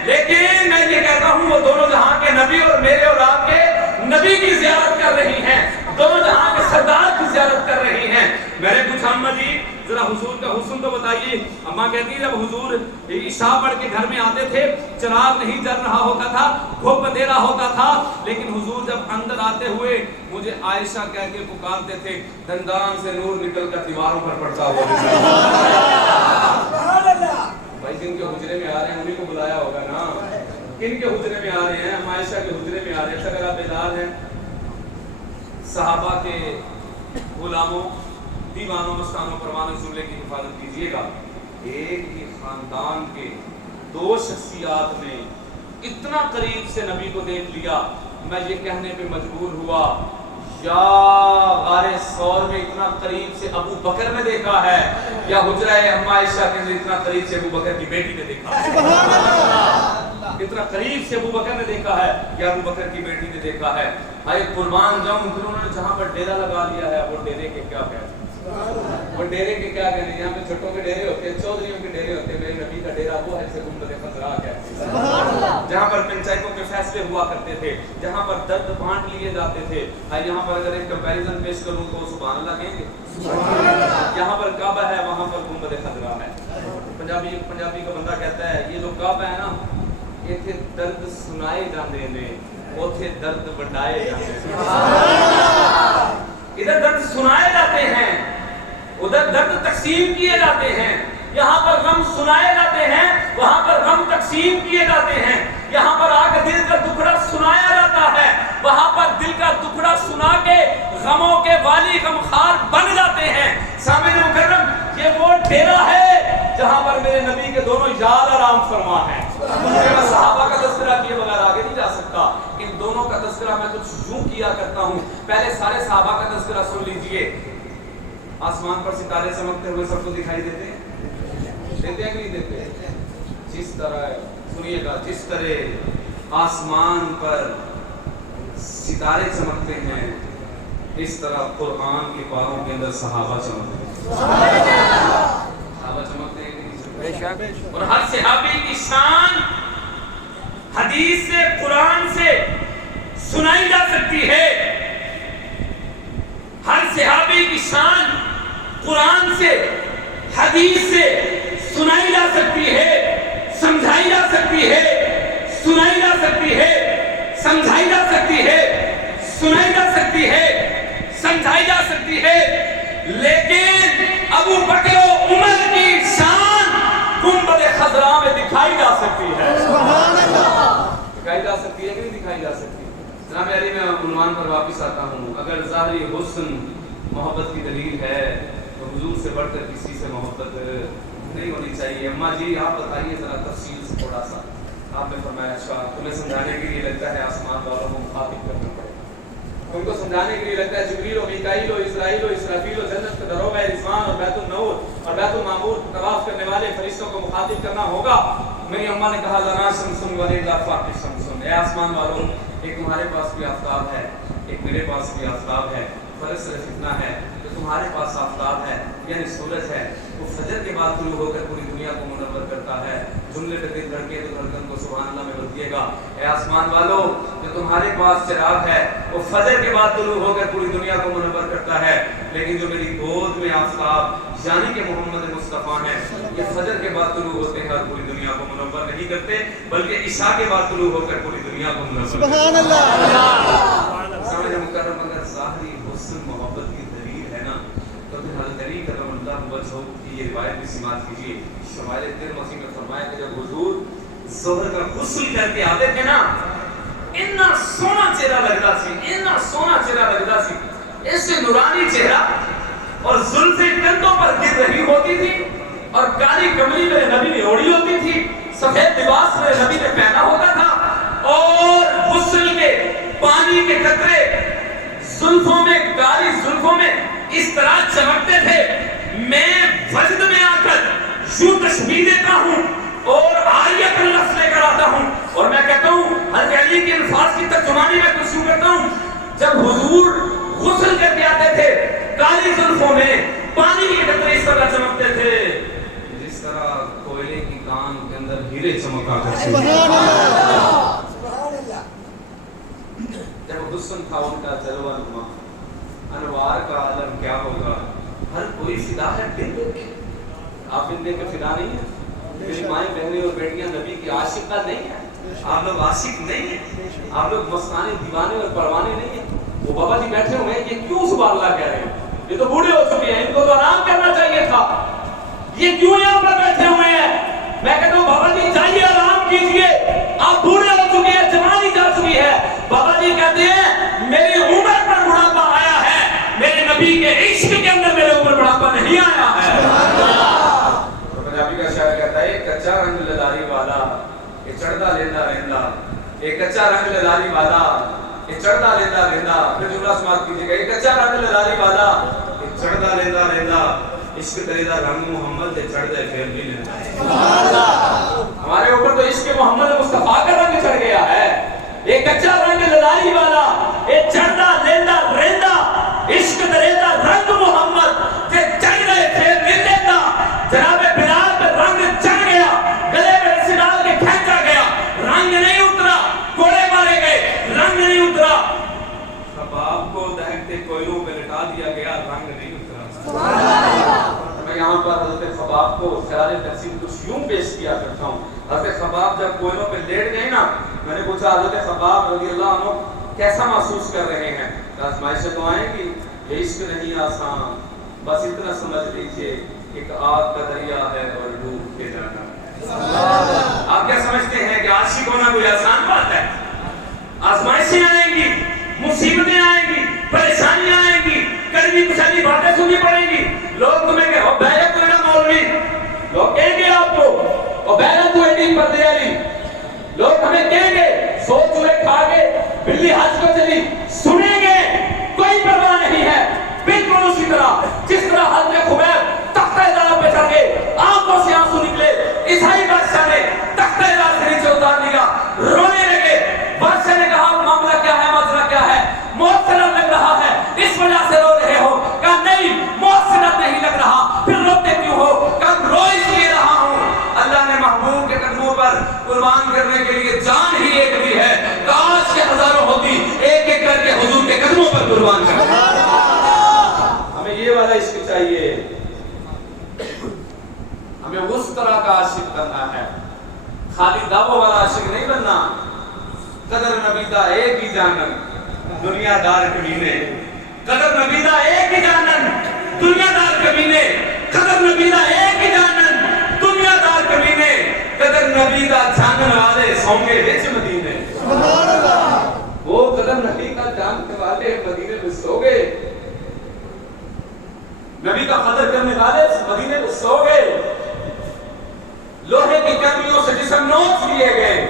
لیکن میں یہ کہتا ہوں وہ دونوں جہاں کے نبی اور میرے اور آپ کے نبی کی زیارت کر رہی ہیں, دونوں جہاں کے سردار کی زیارت کر رہی ہیں. میں نے پوچھا اماں جی ذرا حضور کا حسن تو بتائیے. اماں کہتی جب حضور عشاء پڑھ کے گھر میں آتے تھے چراغ نہیں جل رہا ہوتا تھا, دھوپ اندھیرا ہوتا تھا, لیکن حضور جب اندر آتے ہوئے مجھے عائشہ کہہ کے پکارتے تھے, دندان سے نور نکل کر دیواروں پر پڑتا ہوا. بھائی جن کے حجرے میں آ رہے ہیں انہیں کو بلایا ہوگا نا. کن کے حجرے میں آ رہے ہیں؟ ہم عائشہ کے حجرے میں آ رہے ہیں. اگر آپ بیدار ہیں صحابہ کے غلاموں, دیوانوں, مستانوں, پروانوں اس جملے کی حفاظت کیجیے گا. ایک ہی خاندان کے 2 شخصیات نے اتنا قریب سے نبی کو دیکھ لیا, میں یہ کہنے پہ مجبور ہوا یا غار ثور میں اتنا قریب سے ابو بکر نے دیکھا ہے یا حجرہ اما عائشہ کے اندر اتنا قریب سے ابو بکر کی بیٹی نے دیکھا ہے. اتنا قریب سے ابو بکر نے دیکھا ہے یا ابو بکر کی بیٹی نے دیکھا ہے. آئے قربان جاؤں پھر انہوں نے جہاں پر ڈیرا لگا لیا ہے وہ ڈیرے کے کیا کہتے ہیں, وہ ڈیرے کے کیا کہتے ہیں. یہاں پہ چھٹوں کے ڈیرے ہوتے ہیں, چودھریوں کے ڈیرے ہوتے ہیں, میرے نبی کا ڈیرا وہ ہے جسے گنبد خضرا کہتے ہیں, جہاں پر پنچایتوں کے فیصلے ہوا کرتے تھے, جہاں پر درد بانٹ لیے جاتے تھے. یہاں پر اگر ایک کمپیریزن پیش کروں تو سبحان اللہ کہیں گے. یہاں پر کعبہ ہے, وہاں پر گنبد خضرا ہے. پنجابی کا بندہ کہتا ہے یہ جو کعبہ ہے نا ایتھے درد سنائے جاندے نے اوتھے درد وڈائے جاندے ہیں. ادھر درد سنائے جاتے ہیں ادھر درد تقسیم کیے جاتے ہیں. یہاں پر غم سنائے جاتے ہیں وہاں پر غم تقسیم کیے جاتے ہیں. یہاں پر آ کے دل کا دکھڑا سنایا جاتا ہے وہاں پر دل کا دکھڑا سنا کے غموں کے والی غمخوار بن جاتے ہیں. سامعین مکرم یہ وہ ڈیرا ہے جہاں پر میرے نبی کے دونوں یار آرام فرما ہیں. میں صحابہ کا تذکرہ کیے بغیر آگے نہیں جا سکتا. ان دونوں کا تذکرہ میں کچھ یوں کیا کرتا ہوں. پہلے سارے صحابہ کا تذکرہ سن لیجئے. آسمان پر ستارے چمکتے ہوئے سب کو دکھائی دیتے ہیں دیتے ہیں کہ نہیں دیتے؟ جس طرح سنیے گا جس طرح آسمان پر ستارے چمکتے ہیں اس طرح قرآن کے پاروں کے اندر صحابہ چمکتے ہیں. صحابہ چمکتے ہیں کہ نہیں؟ اور ہر صحابی کی شان حدیث سے قرآن سے سنائی جا سکتی ہے. ہر صحابی کی شان قرآن سے حدیث سے سنائی جا سکتی ہے سمجھائی جا سکتی ہے سنائی جا سکتی ہے سمجھائی جا سکتی ہے سنائی جا سکتی ہے سمجھائی جا سکتی ہے. لیکن ابو بکر و عمر کی شان گنبد خضراء میں دکھائی جا سکتی ہے. دکھائی جا سکتی ہے کہ نہیں دکھائی جا سکتی؟ جناب علی میں عنوان پر واپس آتا ہوں. اگر ظاہری حسن محبت کی دلیل ہے تو حضور سے بڑھ کر کسی سے محبت نہیں ہونی چاہیے. اماں جی آپ بتائیے ذرا تفصیل سے تھوڑا سا. آپ نے فرمایا اچھا تمہیں سمجھانے کے لیے لگتا ہے آسمان والوں کو مخاطب کرنا پڑے گا. ان کو سمجھانے کے لیے لگتا ہے جبریل و میکائیل و اسرائیل و اسرافیل و جنت کے دروگہ رضوان اور بیت النور اور بیت المعمور طواف کرنے والے فرشتوں کو مخاطب کرنا ہوگا. میری اماں نے کہا لنا شمسن ولیلا فاقی شمسن. اے آسمان والوں ایک تمہارے پاس بھی آفتاب ہے ایک میرے پاس بھی آفتاب ہے. فرق صرف اتنا ہے کہ تمہارے پاس آفتاب ہے یعنی سورج ہے وہ فجر کے بعد طلوع ہو کر پوری دنیا کو منور کرتا ہے. جملے پہ دل دھڑکے تو دھڑکن کو سبحان اللہ میں بدلیے گا. اے آسمان والو جو تمہارے پاس چراغ ہے وہ فجر کے بعد طلوع ہو کر پوری دنیا کو منور کرتا ہے. لیکن جو میری گود میں آفتاب یعنی کہ محمد مصطفیٰ ہیں یہ فجر کے بعد طلوع ہوتے ہیں اور پوری دنیا کو منور نہیں کرتے بلکہ عشاء کے بعد طلوع ہو کر پوری دنیا کو منور کرتے ہیں. سبحان اللہ. سامنے مکرم اگر ظاہری حسن محبت کی دلیل ہے نا تو پھر حضرت علی کرم اللہ وجہہ کی یہ روایت بھی سماعت کیجیے. شمائل ترمذی میں فرمایا کہ جب حضور ظہر کا غسل کر کے آتے تھے نا اتنا سونا چہرہ لگتا سی اتنا سونا چہرہ لگتا سی ایسے نورانی چہرہ اور زلفیں کندھوں پر گر رہی ہوتی تھی اور کالی کملی میرے نبی نے اوڑھی ہوتی تھی سفید لباس میرے نبی نے پہنا ہوتا تھا اور غسل کے پانی کے قطرے زلفوں میں کالی زلفوں میں اس طرح چمکتے تھے. میں وجد میں آ کر یوں تشبیہ دیتا ہوں اور آیت لفظ لے کر آتا ہوں اور میں کہتا ہوں حضرت علی کے الفاظ کی ترجمانی میں کچھ یوں کرتا ہوں. جب حضور غسل کر کے آتے تھے کالی زلفوں میں پانی کے قطرے اس طرح چمکتے تھے جس طرح کوئلے کی کان کے اندر ہیرے چمکا کرتے تھے. جب حسن تھا ان کا جلوہ نما انوار کا عالم کیا ہوگا ہر کوئی فدا ہے دل دیکھ کے. آپ دل دیکھ کے فدا نہیں ہیں. میری مائیں بہنیں اور بیٹیاں نبی کی عاشقہ نہیں ہیں. آپ لوگ عاشق نہیں ہیں. آپ لوگ مستانے دیوانے اور پروانے نہیں ہیں. وہ بابا جی بیٹھے ہوئے ہیں یہ کیوں سبحان اللہ کہہ رہے ہیں؟ یہ تو بوڑھے ہو چکے ہیں ان کو تو آرام کرنا چاہیے تھا. یہ کیوں یہاں پر بیٹھے ہوئے ہیں؟ میں کہتا ہوں بابا جی جائیے آرام کیجئے. آپ بوڑھے ہو چکے ہیں جوانی جا چکی ہے. بابا جی کہتے ہیں میری عمر پر بڑھاپا آیا ہے میرے نبی کے عشق کے اندر میرے اوپر بڑھاپا نہیں آیا ہے. تو پنجابی کا شاعر کہتا ہے کچا رنگ لداری والا یہ چڑھتا لینا رہندا ایک کچا رنگ لداری والا یہ چڑھتا لینا رہندا. پھر جملہ سماعت کیجیے گا یہ کچا رنگ لداری والا یہ چڑھتا لینا رہندا عشق تیرے دا رنگ محمد دے چڑھ دے پھر بھی لینا. ہمارے اوپر تو عشق محمد مصطفیٰ کا رنگ چڑھ گیا ہے. ایک کچا رنگ للائی والا اے چڑھدا لیندا رہندا عشق تیرے دا رنگ محمد تے چڑھ گئے پھر نہیں لینا. جناب بلال پہ رنگ چڑھ گیا گلے میں رسی ڈال کے کھینچا گیا رنگ نہیں اترا کوڑے مارے گئے رنگ نہیں اترا. خباب کو دہکتے کوئلوں پہ لٹا دیا گیا رنگ نہیں اترا. میں یہاں پر حضرت خباب کو خیال تفسیر کچھ یوں پیش کیا کرتا ہوں. حضرت خباب جب کوئلوں پہ لیٹ گئے نا، میں نے پوچھا حضرت خباب رضی اللہ عنہ کیسا محسوس کر رہے ہیں؟ آزمائشیں تو آئیں گی، یہ عشق نہیں آسان، بس اتنا سمجھ لیجئے ایک آگ کا دریا ہے اور ڈوب کے جانا۔ آپ کیا سمجھتے ہیں کہ عاشق ہونا کوئی آسان بات ہے؟ آزمائشیں آئیں گی، مصیبتیں آئیں گی، پریشانیاں آئیں گی، کڑوی کچھلی باتیں سننی پڑیں گی، لوگ تمہیں کہیں بیعت تو میرا مولوی، لوگ کہیں گے آپ کو اور بیعت تو ایڈی پردے والی، لوگ ہمیں کہیں گے سو چوہے کھا کے بلی حج کو چلی، سنیں گے کوئی پرواہ نہیں ہے۔ بالکل اسی طرح جس طرح حضرت خبیب تختہ دار پہ چڑھ گئے، آنکھوں سے آنسو نکلے، عیسائی بادشاہ نے تختہ دار سے نیچے اتار دیا، رونے لگے۔ بادشاہ نے کہا معاملہ کیا ہے، مسئلہ کیا ہے؟ موت سے ڈر لگ رہا ہے اس وجہ سے رو رہے ہو؟ کہا نہیں، موت سے ڈر نہیں لگ رہا، پھر روتے کیوں ہو؟ کہا رو اس لیے رہا ہوں اللہ نے محبوب کے قدموں پر قربان کرنے کے لیے جان ہی ایک دی ہے، کاش کے ہزاروں ہوتی ایک ایک کر کے حضور کے قدموں پر قربان کرنا۔ ہمیں یہ والا عشق چاہیے، ہمیں اس طرح کا عاشق کرنا ہے، خالی دعووں والا عاشق نہیں بننا۔ قدر نبیدہ ایک ہی جانن دنیا دار کمینے، قدر نبیدہ ایک ہی جانن دنیا دار کمینے، قدر نبیدہ ایک ہی جانن دنیا دار کمینے، قدر نبیدہ جانن والے سونگے وچ مدینے۔ وہ قدر نبیدہ جاننے والے مدینے میں سو گئے، نبی کا قدر کرنے والے مدینے میں سو گئے، لوہے کی کمیوں سے جسم نوچ لیے گئے،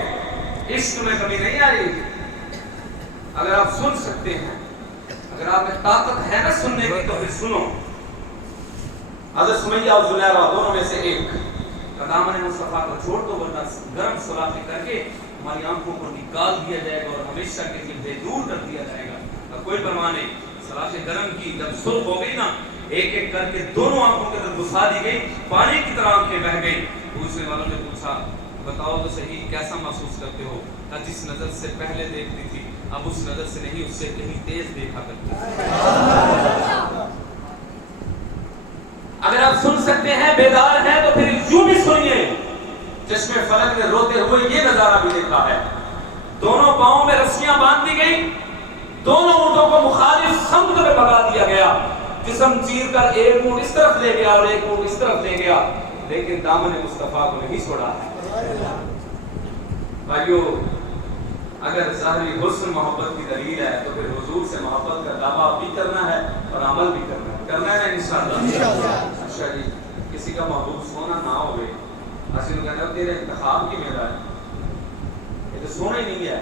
عشق میں کمی نہیں آئی۔ اگر آپ سن سکتے ہیں، اگر آپ میں طاقت ہے نا سننے کی تو پھر سنو۔ حضرت سمیہ اور زلیخا دونوں میں سے ایک دامن مصطفیٰ کو چھوڑ دو ورنہ گرم سلاخیں کر کے ہماری آنکھوں کو نکال دیا جائے گا اور ہمیشہ کے لیے بے دور کر دیا جائے گا۔ کوئی پرواہ نہیں، سلاخیں گرم کی جب سرخ ہو گئی نا، ایک ایک کر کے دونوں آنکھوں کے اندر گھسا دی گئی، پانی کی طرح آنکھیں بہہ گئی۔ پوچھنے والوں نے پوچھا بتاؤ تو صحیح کیسا محسوس کرتے ہو؟ کہ جس نظر سے پہلے دیکھتی تھی اب اس نظر سے نہیں، اس سے کہیں تیز دیکھا کرتی تھی۔ اگر آپ سن سکتے ہیں، بیدار ہیں، تو پھر یوں بھی سنیے۔ چشمے فلک نے روتے ہوئے یہ نظارہ بھی دیکھا ہے، دونوں پاؤں میں رسیاں باندھ دی گئی، دونوں اونٹوں کو مخالف سمت میں بھگا دیا گیا، جسم چیر کر ایک اونٹ اس طرف لے گیا اور ایک اونٹ اس طرف لے گیا، لیکن دامن مصطفیٰ کو نہیں چھوڑا ہے۔ بھائیو، اگر ظاہری حسن محبت کی دلیل ہے تو پھر حضور سے محبت کا دعویٰ بھی کرنا ہے اور عمل بھی کرنا ہے انشاءاللہ۔ اچھا جی، کسی کا محبوب سونا نہ ہوئے، اسی نے کہتا ہے تیرے انتخاب کی میرا ہے، یہ تو سونا ہی نہیں ہے،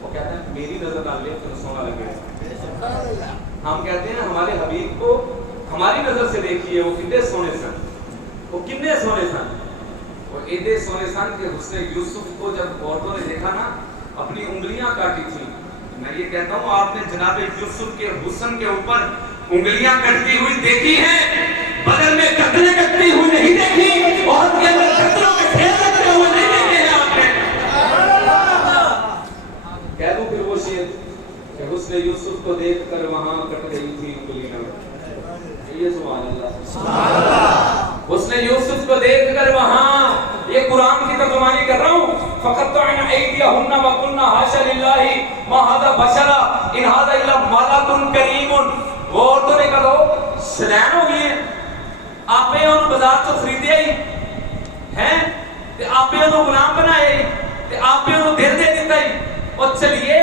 وہ کہتا ہے میری نظر ڈال لے تو سونا لگے۔ ہم کہتے ہیں ہمارے حبیب کو ہماری نظر سے دیکھیے، وہ کتنے سونے سن، وہ کتنے سونے سن، وہ ایڈے سونے سن کہ حسن یوسف کو جب عورتوں نے دیکھا نا اپنی انگلیاں کاٹی تھی۔ میں یہ کہتا ہوں آپ نے جناب یوسف کے حسن کے اوپر انگلیاں کٹتی ہوئی دیکھی ہیں، بدن میں قطرے کٹتی ہوئی نہیں دیکھی، اور کے اندر قطروں کے کھیل لگتے ہوئے نہیں دیکھے ہیں آپ نے۔ کہہ دوں پھر وہ شعر کہ حسن یوسف کو دیکھ کر وہاں کٹ گئی تھی انگلیاں، یہ سبحان اللہ، حسن یوسف کو دیکھ کر وہاں، یہ قرآن کی ترجمانی کر رہا ہوں، فقطعن ایدیہن وقلن حاشا للہ ما ھذا بشرا ان ھذا الا ملک کریم۔ وہ عورتوں نے کہا شلین ہو گئی ہیں، آپ نے انہوں بازار تو خریدے ہی ہیں، آپ نے انہوں غلام بنائے ہی، آپ نے انہوں دل دے دیتا ہی، اور چلیے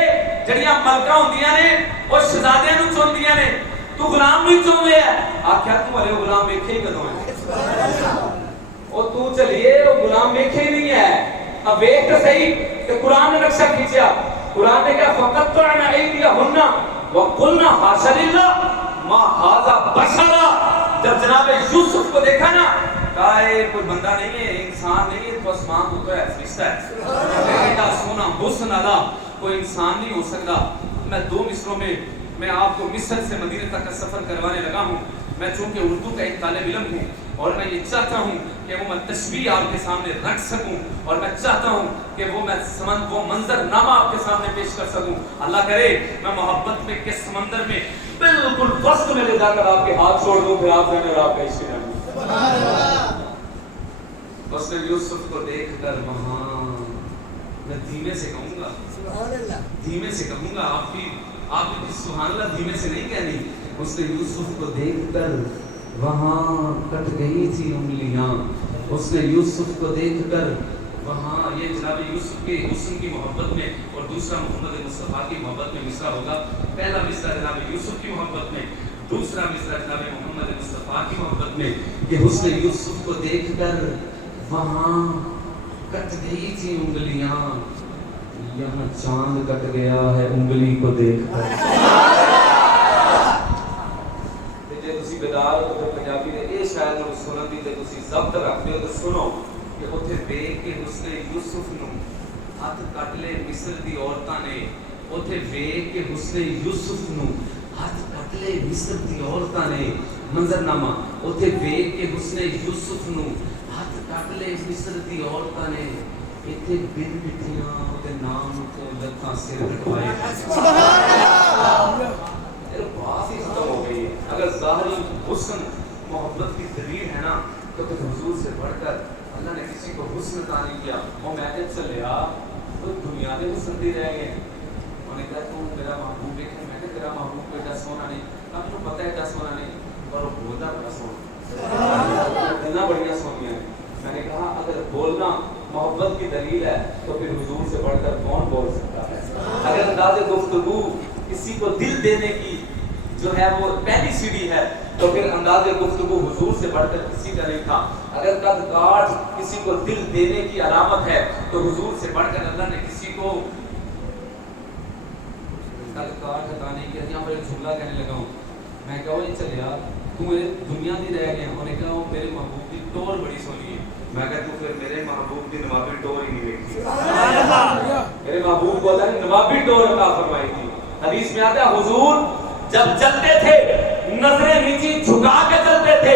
جڑیاں ملکہ ہوندیاں نے اور شہزادیاں نوں چوندیاں نے، تو غلام نہیں چون لیا ہے، آکھیا تو والے غلام ویکھے ہی کدوں ہیں، اور تو چلیے وہ غلام ویکھے ہی نہیں ہے، اب ویکھ تو صحیح کہ قرآن نے نقشہ کھینچا، قرآن نے کہا فقطعن ایدیہن وقلن حاشا للہ ما ھذا بشرا۔ جب جناب یوسف کو دیکھا نا، کہا یہ کوئی بندہ نہیں ہے، انسان نہیں ہے، تو آسمان تو ہے، فرشتہ ہے، ایڈا سونا حسن والا کوئی انسان نہیں ہو سکتا۔ میں دو مصروں میں میں آپ کو مصر سے مدینہ تک کا سفر کروانے لگا ہوں۔ میں چونکہ اردو کا ایک طالب علم ہوں اور میں یہ چاہتا ہوں کہ وہ میں تشبیہ آپ کے سامنے رکھ سکوں، اور میں چاہتا ہوں کہ وہ منظر نامہ آپ کے سامنے پیش کر سکوں۔ اللہ کرے میں محبت میں کے سمندر میں بالکل وسط میں لے جا کر آپ کے ہاتھ چھوڑ دوں، پھر آپ جانے اور آپ کا عشق جانے۔ اس نے یوسف کو دیکھ کر وہاں، میں دھیمے سے کہوں گا، دھیمے سے کہوں گا، آپ بھی سبحان اللہ دھیمے سے نہیں کہنی. اس نے یوسف کو دیکھ کر وہاں کٹ گئی تھی انگلیاں. اس نے یوسف کو دیکھ کر وہاں، یہ جناب یوسف کے حسن کی محبت میں، اور دوسرا محمد مصطفیٰ کی محبت میں مصرع ہوگا. پہلا مصرع جناب یوسف کی محبت میں، دوسرا مصرع جناب محمد مصطفیٰ کی محبت میں، کہ حسن یوسف کو دیکھ کر وہاں کٹ گئی تھی انگلیاں، یہاں چاند کٹ گیا ہے انگلی کو دیکھ کر. جے تسی بیدار ہو تو پنجابی دے اے شاعر نوں سنن دی تے تسی ضبط رکھدے ہو تے سنو کہ اوتھے ویکھ کے حسن یوسف نوں ہاتھ کٹ لے مصر دی عورتاں نے. اوتھے ویکھ کے حسن یوسف نوں ہاتھ کٹ لے مصر دی عورتاں نے. منظرنامہ اوتھے ویکھ کے حسن یوسف نوں ہاتھ کٹ لے مصر دی عورتاں نے. ایتھے بن بٹھیاں تے نام تو لکھاں سر کٹوائے. سبحان اللہ. بات ہی ختم ہو گئی ہے. اگر ظاہری حسن محبت کی دلیل ہے نا تو پھر حضور سے بڑھ کر اللہ نے کسی کو حسن عطا نہیں کیا. وہ میں سے لیا تو دنیا کے حسن بھی رہ گئے. انہوں نے کہا تو میرا محبوب ہے. میں نے تیرا محبوب کو ایڈا سونا نہیں. اب تو پتہ ہے ایڈا سونا نہیں پر وہ بولتا بڑا سونا. اتنا بڑھیا سونی ہے. میں نے کہا اگر بولنا محبت کی دلیل ہے تو پھر حضور سے بڑھ کر کون بول سکتا ہے. اگر انداز گفتگو کسی کو دل دینے کی جو ہے وہ پہلی سیڑھی ہے تو پھر انداز گفتگو حضور سے بڑھ کر کسی کا نہیں تھا. اگر قد کاٹ کسی کو دل دینے کی علامت ہے تو حضور سے بڑھ کر اللہ نے کسی کو قد کاٹ عطا نہیں کیا. یہاں پر ایک جملہ کہنے لگا ہوں. میں کہا وہ چلے یار تو میرے دنیا دی رہ گئے. انہوں نے کہا وہ میرے محبوب کی ٹور بڑی سونی ہے. میں کہا تو پھر میرے محبوب کی نوابی ٹور ہی نہیں دیکھی. میرے محبوب کو اللہ نے نوابی ٹور عطا فرمائی تھی. حدیث میں آتا ہے حضور جب چلتے تھے نظریں نیچی جھکا کے چلتے تھے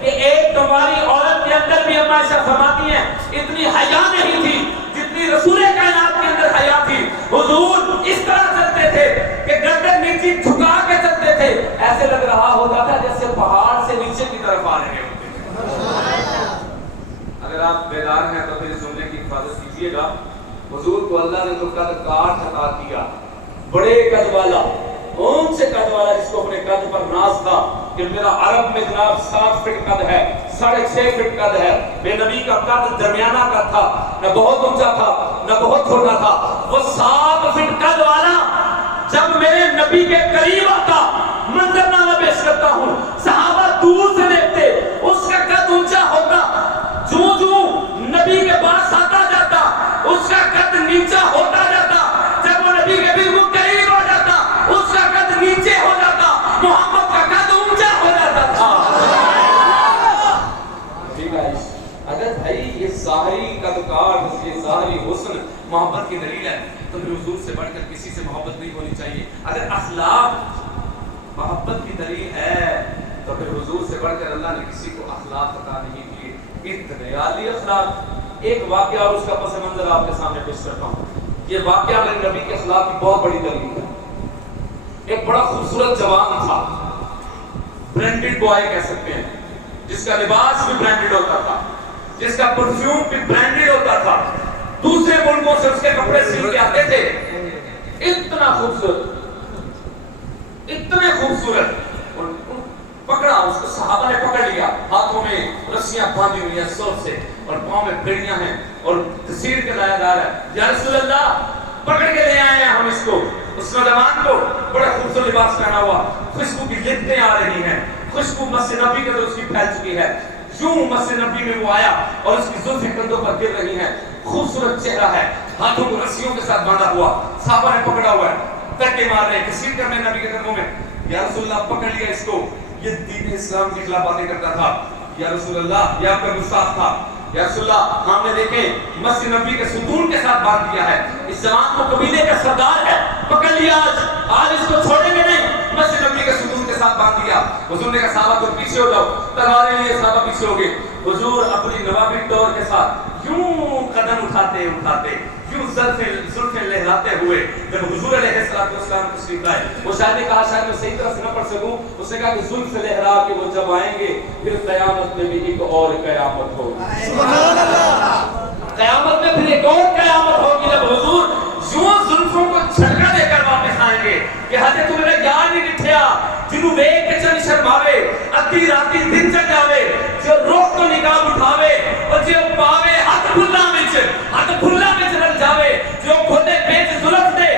کہ ایک تمہاری عورت کے اندر بھی اما عائشہ فرماتی ہیں اتنی حیا نہیں تھی جتنی رسول کائنات کے اندر حیا تھی. حضور اس طرح چلتے تھے کہ گردن نیچی جھکا کے چلتے تھے. ایسے لگ رہا ہوتا تھا جیسے پہاڑ سے نیچے کی طرف آ رہے ہوتے تھے. اگر آپ بیدار ہیں تو پھر اس جملے کی حفاظت کیجیے گا. حضور کو اللہ نے تو قد کاٹ عطا کیا. بڑے قد والا، اون سے قد والا، جس کو اپنے قد پر ناز تھا کہ میرا عرب میں جناب 7 فٹ قد ہے، 6.5 فٹ قد ہے. بے نبی کا قد درمیانہ کا تھا، نہ بہت اونچا تھا نہ بہت چھوٹا تھا. وہ 7 فٹ قد والا جب میرے نبی کے قریب آتا، منظرنامہ پیش کرتا ہوں، صحابہ دور سے دیکھتے، اس کا قد اونچا ہوتا. جو نبی کے پاس آتا جاتا اس کا قد نیچا ہوتا جاتا. جب وہ نبی کے بالکل قریب ہو جاتا اس کا قد نیچے ہو جاتا. محمد کا قد اونچا ہو جاتا تھا. اگر بھائی یہ ظاہری قد کاٹ، یہ ظاہری حسن محبت کی دلیل ہے تو پھر حضور سے بڑھ کر کسی سے محبت نہیں ہونی چاہیے. اگر اخلاق محبت کی دلیل ہے تو پھر حضور سے بڑھ کر اللہ نے کسی کو اخلاق عطا نہیں کیے. اتنے عالی اخلاق. ایک واقعہ اور اس کا پس منظر آپ کے سامنے پیش کرتا ہوں. یہ واقعہ میرے نبی کے اخلاق کی بہت بڑی دلیل ہے. ایک بڑا خوبصورت جوان تھا، برانڈڈ بوائے کہہ سکتے ہیں، جس کا لباس بھی برانڈڈ ہوتا تھا، جس کا پرفیوم بھی برانڈڈ ہوتا تھا. دوسرے ملکوں سے اس کے کپڑے سل کے آتے تھے. اتنا خوبصورت، اتنے خوبصورت. پکڑا اس کو صحابہ نے پکڑ لیا. ہاتھوں میں رسیاں باندھی ہوئی ہیں سوٹ سے اور پاؤں میں بیڑیاں ہیں اور تصویر کے لایا جا رہا ہے. یا رسول اللہ پکڑ کے لے آئے ہیں ہم اس کو. اس نوجوان کو بڑا خوبصورت لباس پہنا ہوا، خوشبو کی لپٹیں آ رہی ہیں، خوشبو مسجد نبی کے اندر اس کی پھیل چکی ہے. یوں مسجد نبی میں وہ آیا اور اس کی زلفیں کندھوں پر گر رہی ہیں. خوبصورت چہرہ ہے، ہاتھوں کو رسیوں کے ساتھ باندھا ہوا. صحابہ نے پکڑا ہوا ہے، دھکے مار رہے ہیں، کسیر کر رہے ہیں نبی کے قدموں میں. یا رسول اللہ پکڑ لیا اس کو. یہ دین اسلام کے خلاف باتیں کرتا تھا. یا رسول اللہ یہ آپ کا گستاخ تھا. یا رسول اللہ ہم نے دیکھیں مسجد نبی کے ستون کے ساتھ باندھ دیا ہے. اس جوان کو قبیلے کا سردار ہے، پکڑ لیا. آج اس کو چھوڑیں گے نہیں. مسجد نبی کے ستون کے ساتھ باندھ دیا. حضور نے کہا صحابہ کو پیچھے ہو جاؤ. تلواریں لیے صحابہ پیچھے ہو گئے. حضور اپنی نوابی ٹور کے ساتھ یوں قدم اٹھاتے اٹھاتے یوں زلفیں لہراتے ہوئے جب حضور علیہ السلام تشریف لائے، وہ شاید نے کہا شاید میں صحیح طرح سے نہ پڑھ سکوں، اس نے کہا کہ زلف لہرا کے وہ جب آئیں گے پھر قیامت میں بھی ایک اور قیامت ہوگی، قیامت میں پھر ایک اور قیامت ہوگی جب حضور یوں زلفوں کو جھٹکا دے کر واپس آئیں گے کہ حضرت تمہیں یاد نہیں رکھیا جنوں ویکھ کے چن شرماوے ادھی راتی دن چڑھ جاوے جو روح تو نقاب اٹھاوے اور جو پاوے ہاتھ پھلا وچ رل جاوے جو کھولے پیچ زلف دے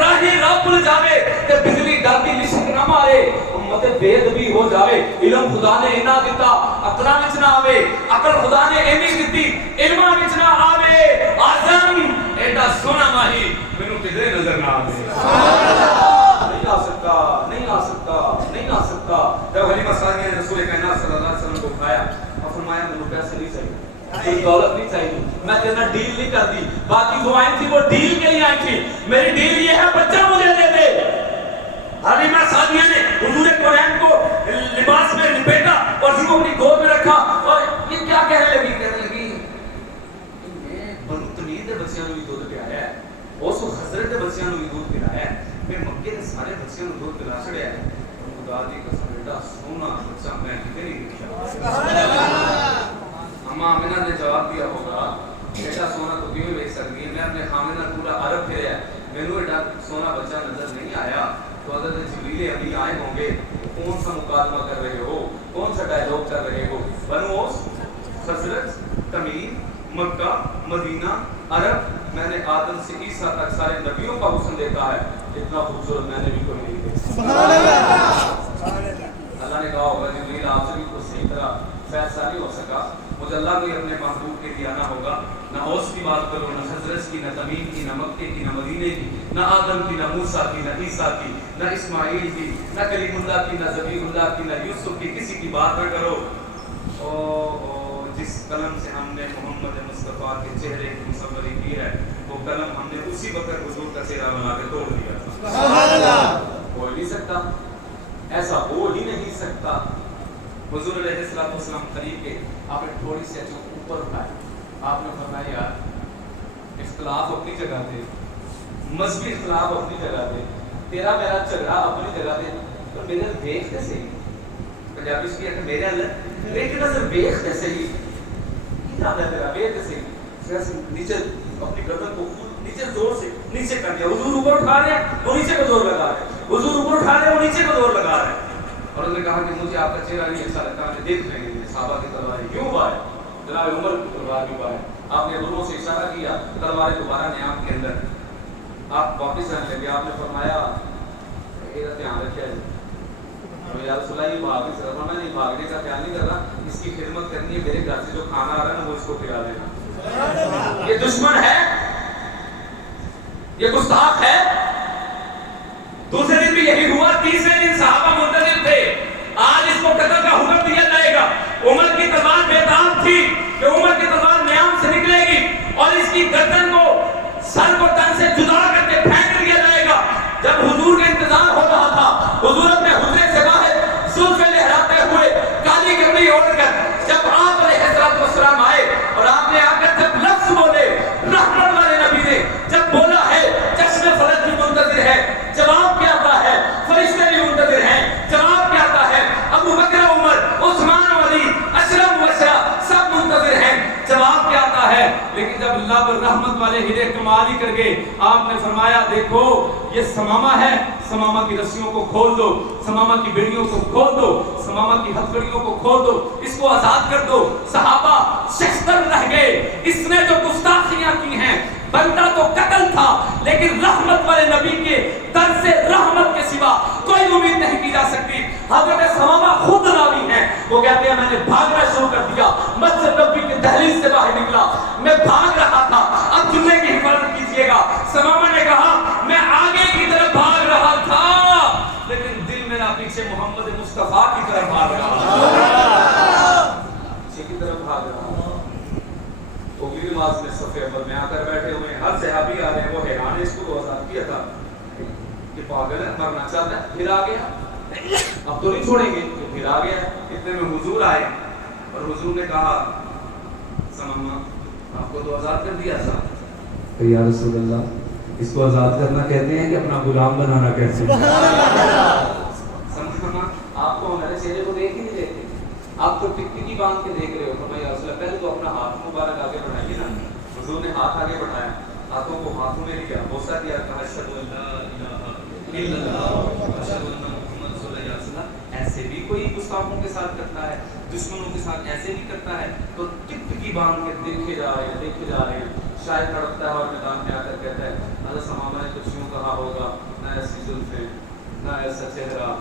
راہی راہ بھول جاوے تے بجلی ڈالدی لشک نہ مارے امت بید بھی ہو جاوے، علم خدا نے انہاں دتا عقلاں وچ نہ آوے، عقل خدا نے اینی دتی علماں وچ نہ آوے، اعظم ایڈا سونا ماہی مینوں کدھر نظر نہ آوے، نہیں آ سکتا، نہیں آ سکتا، نہیں آ سکتا۔ جب حلیمہ سعدیہ نے رسول کائنات صلی اللہ علیہ وسلم کو کھایا اور فرمایا مجھے پیسے نہیں چاہیے، کوئی دولت نہیں چاہیے، میں تیرے نہ ڈیل نہیں کرتی، باقی جو آئی تھی وہ ڈیل کے لیے آئی تھی، میری ڈیل یہ ہے بچہ مجھے دے دے۔ حلیمہ سعدیہ نے حضور قرآن کو لباس میں لپیٹا اور اس کو اپنی گود میں رکھا اور یہ کیا کہنے لگی میں بنو تمیم دے بچیاں نوں بھی دودھ پلایا ہے، اوس خزرج دے بچیاں نوں بھی دودھ پلایا ہے، میں مکے دے سارے بچیاں نوں دودھ پلا چھڑیا ہے، خدا دی قسم ایڈا سونا بچہ میں کدے نہیں دیکھا۔ اماں آمنہ نے جواب دیا ہوگا ایڈا سونا تو کیوں لے سکتی ہے، میں اپنے خامنہ پورا عرب پھریا ہے، مینوں ایڈا سونا بچہ نظر نہیں آیا، تو حضرت جبریل ابھی آئے ہوں گے، کون سا مکالمہ کر رہے ہو، کون سا ڈائلاگ کر رہے ہو، بنو اوس، خزرج، تمیم، مکہ، مدینہ، عرب، میں نے آدم سے عیسیٰ تک سارے نبیوں کا حسن دیکھا ہے، اتنا خوبصورت میں نے بھی کوئی نہیں دیکھا۔ اللہ نے کہا ہوگا جبریل آپ سے بھی کچھ صحیح طرح فیصلہ نہیں ہو سکا، مجھے اللہ کو اپنے محبوب کے لیے آنا ہوگا، نہ اوس کی بات کرو، نہ خزرج کی، نہ تمیم کی، نہ مکے کی، نہ مدینے کی، نہ آدم کی، نہ موسیٰ کی، نہ عیسیٰ کی، نہ اسماعیل کی، نہ کلیم اللہ کی، نہ ذبیح اللہ کی، نہ یوسف کی، کسی کی بات نہ کرو۔ جس قلم سے ہم نے محمد مصطفیٰ کے چہرے کی مصوری کی ہے وہ قلم ہم نے اسی وقت حضور کا چہرہ بنا کے توڑ دیا تھا۔ ہو نہیں سکتا، ایسا ہو ہی نہیں سکتا۔ حضور علیہ السلام قریب کے آپ نے تھوڑی سی اوپر اٹھائے، آپ نے فرمایا یار اختلاف اپنی جگہ دے، مذہبی اختلاف اپنی جگہ دے، تیرا میرا جھگڑا اپنی جگہ دے، تو میرے دیکھ تے صحیح، پنجابی سے کہ میرے اللہ ایک نظر دیکھ تے صحیح، کیا ہے تیرا دیکھ تے صحیح، نیچے اپنی گردن کو نیچے زور سے نیچے کر دیا، حضور اوپر اٹھا رہے ہیں وہ نیچے کو زور لگا رہے ہیں، حضور اوپر اٹھا رہے ہیں وہ نیچے کو زور لگا رہے ہیں، اور انہوں نے کہا کہ مجھے آپ کا چہرہ نہیں اچھا لگتا، میں دیکھ رہے ہیں صحابہ کی تلواریں کیوں بار ہے، جناب عمر کی تلوار کیوں بار ہے، آپ نے دونوں سے اشارہ کیا تلواریں دوبارہ نیام کے اندر، آپ واپس آنے لگے، آپ نے فرمایا میرا دھیان رکھیا جی، یا رسول اللہ یہ بھاگنے سے رہا، میں نہیں بھاگنے کا خیال نہیں کر رہا، اس کی خدمت کرنی ہے، میرے گھر سے جو کھانا آ رہا ہے نا وہ اس کو کھلا دینا، یہ دشمن ہے، یہ گستاخ ہے۔ دوسرے دن بھی یہی ہوا، تیسرے دن صحابہ منتظر تھے، آج اس کو قتل کا حکم دیا جائے گا، عمر کی تلوار بیتاب تھی کہ عمر کی تلوار نیام سے نکلے گی اور اس کی گردن کو سر کو تن سے جدا کر کے پھینک دیا جائے گا۔ جب حضور کا انتظار ہو رہا تھا، حضور اپنے حجرے سے باہر زلفیں لہراتے ہوئے کالی کپڑی اوڑھ کر جب آپ علیہ السلام آئے اور آپ نے آ کر جب لفظ بولے، رحمت والے نبی نے جب بولا ہے چشم فلک بھی منتظر ہے، جواب کیا آتا ہے، فرشتے بھی منتظر ہیں، جواب کیا آتا ہے، ابو بکر عمر عثمان علی اشرف وشرا سب منتظر ہیں، جواب کیا آتا ہے، لیکن جب اللہ پر رحمت والے ہیرے کمال ہی کر گئے، آپ نے فرمایا دیکھو یہ سمامہ ہے، سمامہ کی رسیوں کو کھول دو، سمامہ کی بیڑیوں کو کھول دو، سمامہ کی ہتھکڑیوں کو کھول دو، اس کو آزاد کر دو۔ صحابہ شکستر رہ گئے، اس نے جو گستاخیاں کی ہیں، بندہ تو قتل تھا لیکن رحمت والے نبی کے در سے رحمت کے سوا کوئی امید نہیں کی جا سکتی۔ حضرت سمامہ خود راوی ہیں، وہ کہتے ہیں میں نے بھاگنا شروع کر دیا، مسجد نبوی کے دہلیز سے باہر نکلا، میں بھاگ رہا تھا، اب جملے کی حفاظت کیجئے گا۔ سمامہ نے کہا میں آگے کی طرف بھاگ رہا تھا لیکن دل میرا پیچھے محمد مصطفیٰ کی طرف بھاگ رہا تھا، پیچھے کی طرف بھاگ رہا تھا۔ اوگلی نماز میں صف اول میں آ کر بیٹھے ہوئے ہر صحابی آ رہے ہیں، وہ حیران ہے، اس کو تو آزاد کیا تھا، یہ پاگل ہے، مرنا چاہتا ہے، پھر آ گیا، اب تو نہیں چھوڑیں گے، تو پھر آ گیا۔ اتنے میں حضور آئے اور حضور نے کہا سمامہ آپ کو تو آزاد کر دیا تھا، کہ یا رسول اللہ اس کو آزاد کرنا کہتے ہیں کہ اپنا غلام بنانا کہتے ہیں؟ آپ کو ہمارے چہرے کو دیکھ ہی نہیں دیکھتے، آپ تو ٹکٹکی باندھ کے دیکھ رہے ہو. فرمایا یا رسول اللہ پہلے تو اپنا ہاتھ مبارک آگے بڑھائیے نا. حضور نے ہاتھ آگے بڑھایا، ہاتھوں کو ہاتھوں میں لیا، بوسہ دیا، کہا اشہد ان لا الہ الا اللہ اشہد ان محمد رسول اللہ. ایسے بھی کوئی گستاخوں کے ساتھ کرتا ہے، دشمنوں کے ساتھ ایسے بھی کرتا ہے. تو ٹکٹکی باندھ کے دیکھے جا رہے ہیں، دیکھے جا رہے ہیں. شاید تڑپتا ہے اور میدان میں آ کر کہتا ہے حضرت ثمامہ نے کچھ یوں کہا ہوگا، نہ ایسی زلفیں نہ ایسا چہرہ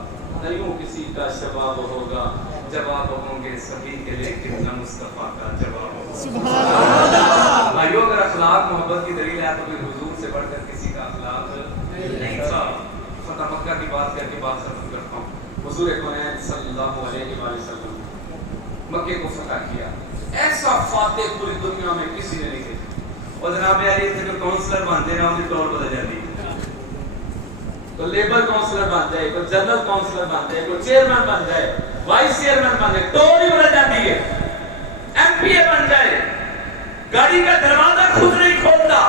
نہ یوں کسی کا شباب ہوگا، جواب ہوں گے سبھی کے لیکن نہ مصطفیٰ کا جواب ہوگا. بھائیو اگر اخلاق محبت کی دلیل ہے تو پھر حضور سے بڑھ کر کسی کا اخلاق نہیں تھا. فتح مکہ کی بات کر کے بات ختم کرتا ہوں. حضور کونین صلی اللہ علیہ وآلہ وسلم مکے کو فتح کیا. ایسا فاتح پوری دنیا میں کسی نے نہیں دیکھا. اور جناب علی تھے جو کونسلر بنتے ہیں ان کی ٹول بدل جاتی ہے. تو لیبر کونسلر بن جائے، کوئی جنرل کونسلر بن جائے، کوئی چیئرمین بن جائے، وائس چیئرمین بن جائے، ٹول ہی بدل جاتی ہے. ایم پی اے بن جائے، گاڑی کا دروازہ خود نہیں کھولتا.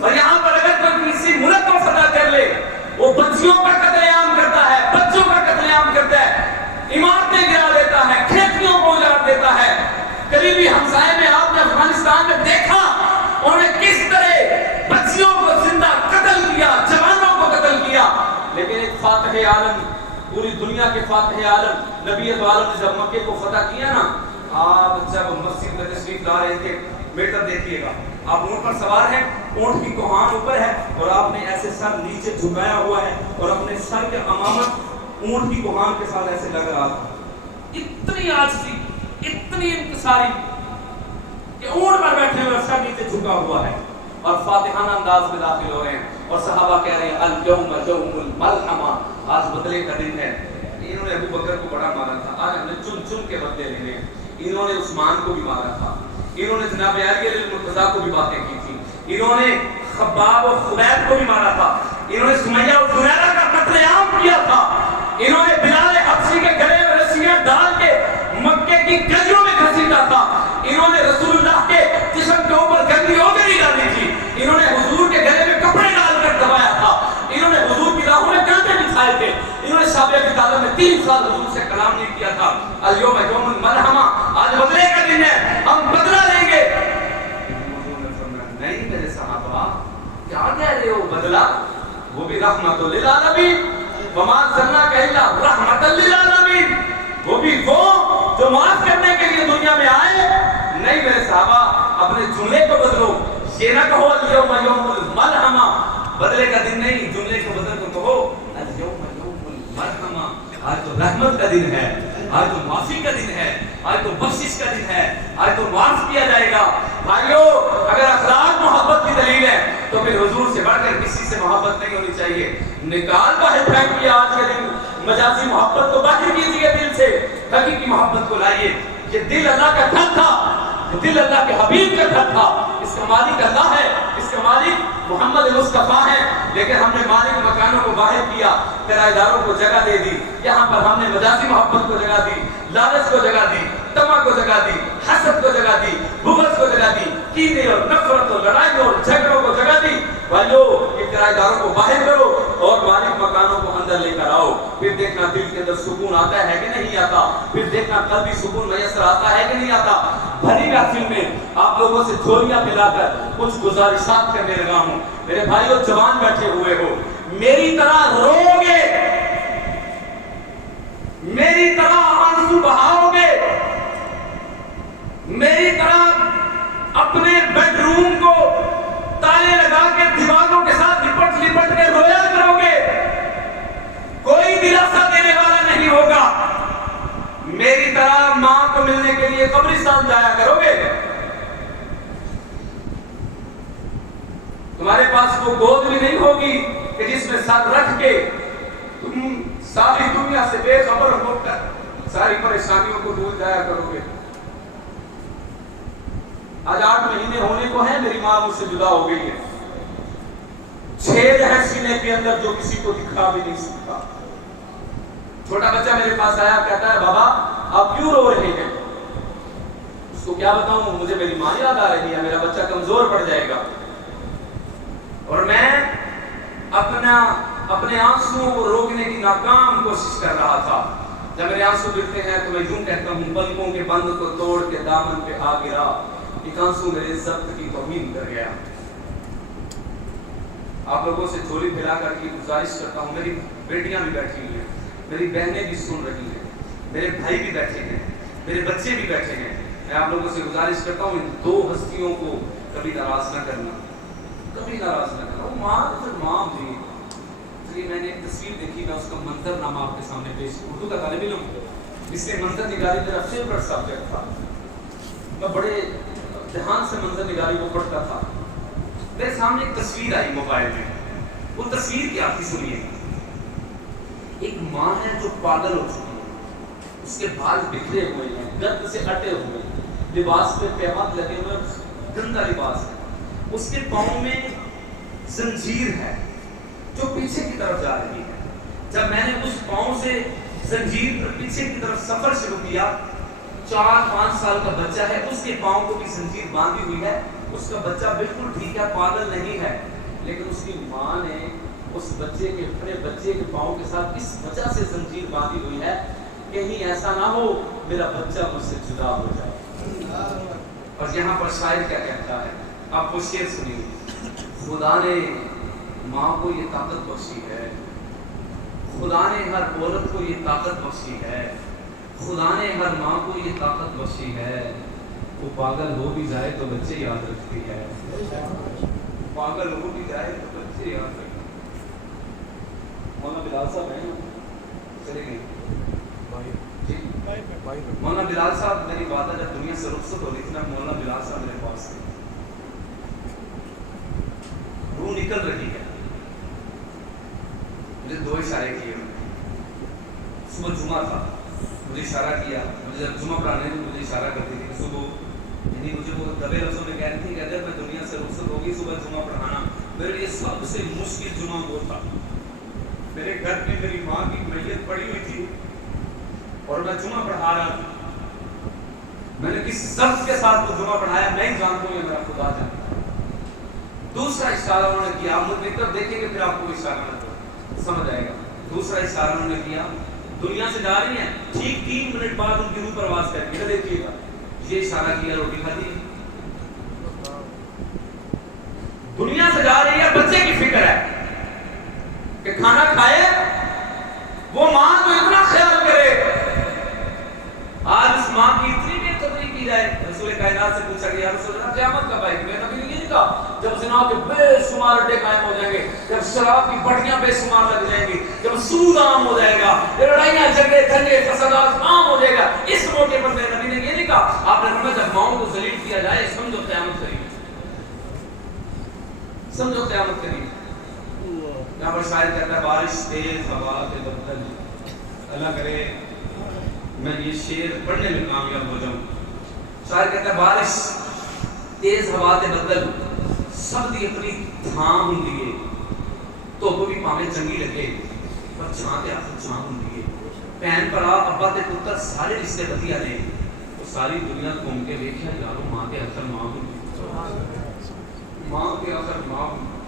اور یہاں پر اگر کوئی کسی ملک کو فتح کر لے، وہ بچیوں کا قتل عام کرتا ہے، بچوں کا قتل عام کرتا ہے، عمارتیں گرا دیتا ہے، کھیتیوں کو اجاڑ دیتا ہے. قریبی ہمسائے میں آپ نے افغانستان میں دیکھا انہوں نے کس طرح بچیوں کو زندہ قتل کیا، جوانوں کو قتل کیا. لیکن ایک فاتح عالم، پوری دنیا کے فاتح عالم نبی عالم نے جب مکے کو فتح کیا نا، آپ جب مسجد میں تشریف لا رہے تھے، میٹر دیکھیے گا، آپ اونٹ پر سوار ہیں، اونٹ کی کوہان اوپر ہے اور آپ نے ایسے سر نیچے جھکایا ہوا ہے اور اپنے سر کے امامت اونٹ کی کوہان کے ساتھ ایسے لگ رہا تھا. اتنی عاجزی، اتنی انکساری کہ اونٹ پر بیٹھے ہوئے سر نیچے جھکا ہوا ہے اور فاتحانہ انداز میں داخل ہو رہے ہیں. اور صحابہ کہہ رہے ہیں اليوم یوم الملحمہ، آج بدلے کا دن ہے. انہوں نے ابو بکر کو بڑا مارا تھا، آج ہم نے چن چن کے بدلے لینے. انہوں نے عثمان کو بھی مارا تھا، انہوں نے جناب علی المرتضیٰ کو بھی باتیں کی تھی، انہوں نے خباب اور خبیب کو بھی مارا تھا، انہوں نے سمیہ اور زنیرہ کا قتل عام کیا تھا، انہوں نے بلال حبشی کے گلے میں رسیاں ڈال کے مکے کی گلیوں میں گھسیٹا تھا، انہوں نے رسول اللہ کے جسم کے اوپر گندی اوگری ڈالی تھی، انہوں نے حضور کے گلے میں کپڑے ڈال کر دبایا تھا، انہوں نے حضور کی راہوں میں کانٹے بچھائے تھے، انہوں نے شابیہ کی تعلیم میں 3 سال حضور سے کلام نہیں کیا تھا. الیوم یوم الملحمہ، آج بدلے کا دن ہے، ہم بدلہ لیں گے. حضور نے فرمایا نہیں میرے صحابہ، کیا کہہ رہے ہو بدلہ؟ وہ بھی رحمت للعالمین، وما ارسلناک الا رحمت للعالمین، وہ بھی وہ جو معاف کرنے کے لیے دنیا میں آئے. نہیں میرے صحابہ، اپنے جملے کو بدلو، یہ نہ کہو الیوم یوم الملحمہ، بدلے کا دن نہیں، جملے کو بدل کر کہو الیوم یوم الملحمہ، آج تو رحمت کا دن ہے، آج تو معافی کا دن ہے، آج تو بخشش کا دن ہے، آج تو معاف کیا جائے گا. بھائیو اگر اخلاق محبت کی دلیل ہے تو پھر حضور سے بڑھ کر کسی سے محبت نہیں ہونی چاہیے. نکال باہر پھینکیے آج کے دن مجازی محبت کو، باہر کیجیے دل سے، حقیقی محبت کو لائیے. یہ دل اللہ کا گھر تھا، یہ دل اللہ کے حبیب کا گھر تھا. اس کا مالک اللہ ہے، اس کا مالک محمد مصطفیٰ ہے. لیکن ہم نے مالک مکانوں کو باہر کیا، کرایہ داروں کو جگہ دے دی. یہاں پر ہم نے مجازی محبت کو جگہ دی، لالچ کو جگہ دی، طمع کو جگہ دی، حسد کو جگہ دی، بغض کو جگہ دی، کینے اور نفرت اور لڑائی اور جھگڑوں کو جگہ دی. بھائیو یہ کرایہ داروں کو باہر کرو اور مالک مکانوں کو اندر لے کر آؤ. پھر دیکھنا دل کے اندر سکون آتا ہے کہ نہیں آتا، پھر دیکھنا قلبی سکون میسر آتا ہے کہ نہیں آتا. بھری محفل میں آپ لوگوں سے جھولیاں پلا کر کچھ گزارشات کرنے لگا ہوں. میرے بھائیو جوان بیٹھے ہوئے ہو، میری طرح رو گے، میری طرح آنسو بہاؤ گے، میری طرح اپنے بیڈ روم کو تالے لگا کے دیواروں کے ساتھ لپٹ لپٹ کے رویا کرو گے. کوئی دلاسا دینے والا نہیں ہوگا. میری طرح ماں کو ملنے کے لیے قبرستان جایا کرو گے. تمہارے پاس وہ گود بھی نہیں ہوگی کہ جس میں ساتھ رکھ کے تم ساری دنیا سے بے خبر ہو کر ساری پریشانیوں کو بھول جایا کرو گے. آج 8 مہینے ہونے کو ہے، میری ماں مجھ سے جدا ہو گئی ہے. 6 ہے سینے کے اندر جو کسی کو دکھا بھی نہیں سکتا. چھوٹا بچہ میرے پاس آیا، کہتا ہے بابا آپ کیوں رو رہے ہیں؟ اس کو کیا بتاؤں، مجھے میری ماں یاد آ رہی ہے، میرا بچہ کمزور پڑ جائے گا. اور میں اپنے آنسوؤں کو روکنے کی ناکام کوشش کر رہا تھا. جب میرے آنسو گرتے ہیں تو میں یوں کہتا ہوں پلکوں کے بند کو توڑ کے دامن پہ آ گرا. ایک آنسو میرے ضبط کی توہین کر گیا. آپ لوگوں سے جھولی پھیلا کر کے گزارش کرتا ہوں, میری بیٹیاں بھی بیٹھی ہوئی ہیں, میری بہنیں بھی سن رہی ہیں, میرے بھائی بھی بیٹھے ہیں, میرے بچے بھی بیٹھے ہیں. میں آپ لوگوں سے گزارش کرتا ہوں ان دو ہستیوں کو کبھی ناراض نہ کرنا, کبھی ناراض نہ کرنا. وہ ماں پھر ماں ہوتی ہے. میں نے ایک تصویر دیکھی, میں اس کا منظر نامہ آپ کے سامنے پیش, اردو کا طالب علم اس نے منظر نگاری میرا فیورٹ سبجیکٹ تھا. میں بڑے دھیان سے منظر نگاری کو پڑھتا تھا. میرے سامنے ایک تصویر آئی موبائل میں. وہ تصویر کیا تھی سنیے. ایک ماں ہے جو پاگل ہو چکی ہے, اس کے بال بکھرے ہوئے ہیں, گرد سے اٹے ہوئے ہیں, لباس پہ پیمات لگے ہوئے, گندا لباس ہے. اس کے پاؤں میں زنجیر ہے جو پیچھے کی طرف جا رہی ہے. جب میں نے اس پاؤں سے زنجیر پر پیچھے کی طرف سفر شروع کیا, 4-5 سال کا بچہ ہے, اس کے پاؤں کو بھی زنجیر باندھی ہوئی ہے. اس کا بچہ بالکل ٹھیک ہے, پاگل نہیں ہے, لیکن اس کی ماں نے اس بچے کے اپنے بچے کے پاؤں کے ساتھ اس وجہ سے زنجیر باندھی ہوئی ہے کہیں ایسا نہ ہو میرا بچہ مجھ سے جدا ہو جائے. اور یہاں پر شاعر کیا کہتا ہے, آپ کو شعر سنیے. خدا نے ماں کو یہ طاقت بخشی ہے, خدا نے ہر عورت کو یہ طاقت بخشی ہے, خدا نے ہر ماں کو یہ طاقت بخشی ہے. وہ پاگل ہو بھی جائے تو بچے یاد رکھتی ہے, پاگل ہو بھی جائے تو بچے یاد رکھتی ہے. مولانا بلال صاحب ہیں چلے گئے جی. مولانا بلال صاحب میری بات جب دنیا سے رخصت ہو رہی تھی نا, مولانا بلال صاحب میرے پاس تھے. روح نکل رہی ہے. مجھے 2 اشارے کیے. صبح جمعہ تھا, مجھے اشارہ کیا, مجھے جب جمعہ پڑھانے میں مجھے اشارہ کرتی تھی صبح, یعنی مجھے وہ دبے لفظوں میں کہہ رہی تھی کہ اگر میں دنیا سے رخصت ہوگی صبح جمعہ پڑھانا. میرے لیے سب سے مشکل جمعہ وہ تھا. میرے گھر میں میری ماں کی میت پڑی ہوئی تھی اور میں جمعہ پڑھا رہا تھا. میں نے کس ضبط کے ساتھ وہ جمعہ پڑھایا میں ہی جانتا ہوں, یہ میرا خدا جانتا ہے. دوسرا اشارہ انہوں نے کیا, آپ میری طرف دیکھیں گے پھر آپ کو اشارہ سمجھ آئے گا. دوسرا اشارہ انہوں نے کیا, دنیا سے جا رہی ہیں, ٹھیک 3 منٹ بعد ان کی روح پرواز کر کے دیکھیے گا. یہ اشارہ کیا, روٹی کھاتی ہے. دنیا سے جا رہی ہے, بچے کی فکر ہے کہ کھانا کھائے, وہ ماں تو اتنا خیال کرے. آج اس ماں کی اتنی بے قدری کی جائے. رسول کائنات سے پوچھا گیا, رسول اللہ قیامت کب آئے گی؟ میں نبی نے یہ کہا جب زنا کے بے شمار اڈے قائم ہو جائیں گے, جب شراب کی بٹیاں بے شمار لگ جائیں گی, جب سود عام ہو جائے گا, لڑائیاں جھگڑے دنگے فسادات عام ہو جائے گا. اس موقع پر میرے نبی نے یہ نہیں کہا, آپ نے فرمایا جب ماؤں کو ذلیل کیا جائے سمجھو قیامت قریب, سمجھو قیامت قریب. یہاں پر شاعر کہتا ہے بارش تیز ہوا کے بدل, اللہ کرے میں یہ شعر پڑھنے میں کامیاب ہو جاؤں. شاعر کہتا ہے بارش تیز ہوا کے بدل, سب دی اپنی تھام ہوندی ہے, تو بھی پاویں چنگی لگے پر چھاں تے آخر چھاں ہوندی ہے. بہن بھرا ابا تے پتر سارے رشتے بدیا نے, تو ساری دنیا گھوم کے دیکھا یارو ماں تے آخر ماں ہوندی, ماں تے آخر ماں ہوندی.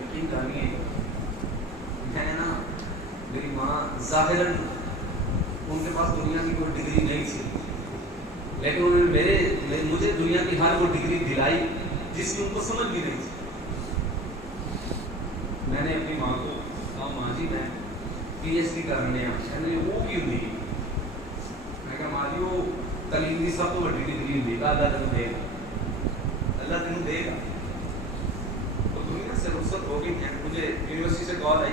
یقین کرنی ہے میں نا, میری ماں ظاہراً ان کے پاس دنیا کی کوئی ڈگری نہیں تھی, لیکن انہوں نے مجھے دنیا کی ہر وہ ڈگری دلائی جس کی ان کو سمجھ بھی نہیں تھی. میں نے اپنی ماں کو کہا ماں جی میں PhD کرنے ہیں, وہ کیوں نہیں. میں کہا ماں جی وہ تعلیم کی سب تو بڑی ڈگری دے گا, اللہ تینوں دے گا, اللہ تینوں دے گا. تو دنیا سے رخصت ہو گئی ہے. مجھے یونیورسٹی سے کال آئی,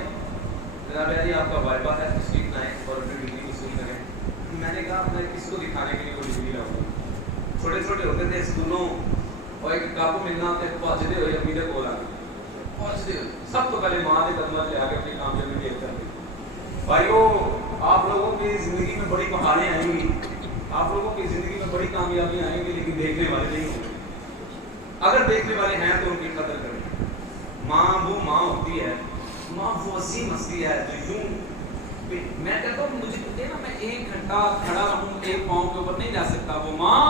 جناب جی آپ کا وائبہ ہے, تشریف لائیں اور اپنی ڈگری وصول کریں. میں نے کہا میں کس کو دکھانے کے لیے وہ ڈگری لاؤں. چھوٹے چھوٹے ہوتے تھے اسکولوں اور ایک کاپو ملنا تے پہنچتے ہوئے امی دے کول آ گئے, پہنچتے ہوئے سب تو پہلے ماں کے قدموں سے آ کے اپنی کامیابی دیکھ کر گئے. بھائیو آپ لوگوں کی زندگی میں بڑی بہاریں آئیں گی, آپ لوگوں کی زندگی میں بڑی کامیابیاں آئیں گی, لیکن دیکھنے والے نہیں ہوں گے. اگر دیکھنے والے ہیں تو ان کی قدر کریں. ماں وہ ماں ہوتی ہے, ماں وہ عظیم ہستی ہے جو یوں, میں کہتا ہوں مجھے کہتے ہیں نا میں 1 گھنٹہ کھڑا رہوں ایک پاؤں کے اوپر نہیں جا سکتا. وہ ماں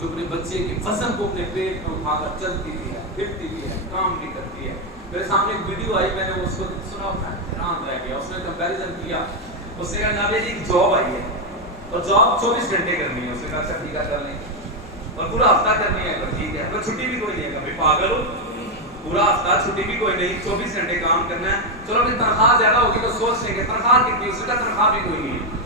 جو اپنے بچے کے وزن کو اپنے پیٹ میں اٹھا کر چلتی بھی ہے، پھرتی بھی ہے، کام بھی کرتی ہے. میرے سامنے ایک ویڈیو آئی, میں نے اس کو سنا, حیران رہ گیا. اس نے کمپیریزن کیا, اس نے کہا جناب جی ایک جاب آئی ہے اور جاب 24 گھنٹے کرنی ہے. اس نے کہا اچھا ٹھیک ہے کر لیں, اور پورا ہفتہ کرنی ہے. ٹھیک ہے, پر چھٹی بھی کوئی نہیں ہے. کبھی پاگل ہو, پورا ہفتہ چھٹی بھی کوئی نہیں, 24 گھنٹے کام کرنا ہے. چلو اپنی تنخواہ زیادہ ہوگی تو سوچ لیں گے تنخواہ کتنی. اس کا تنخواہ بھی کوئی نہیں ہے.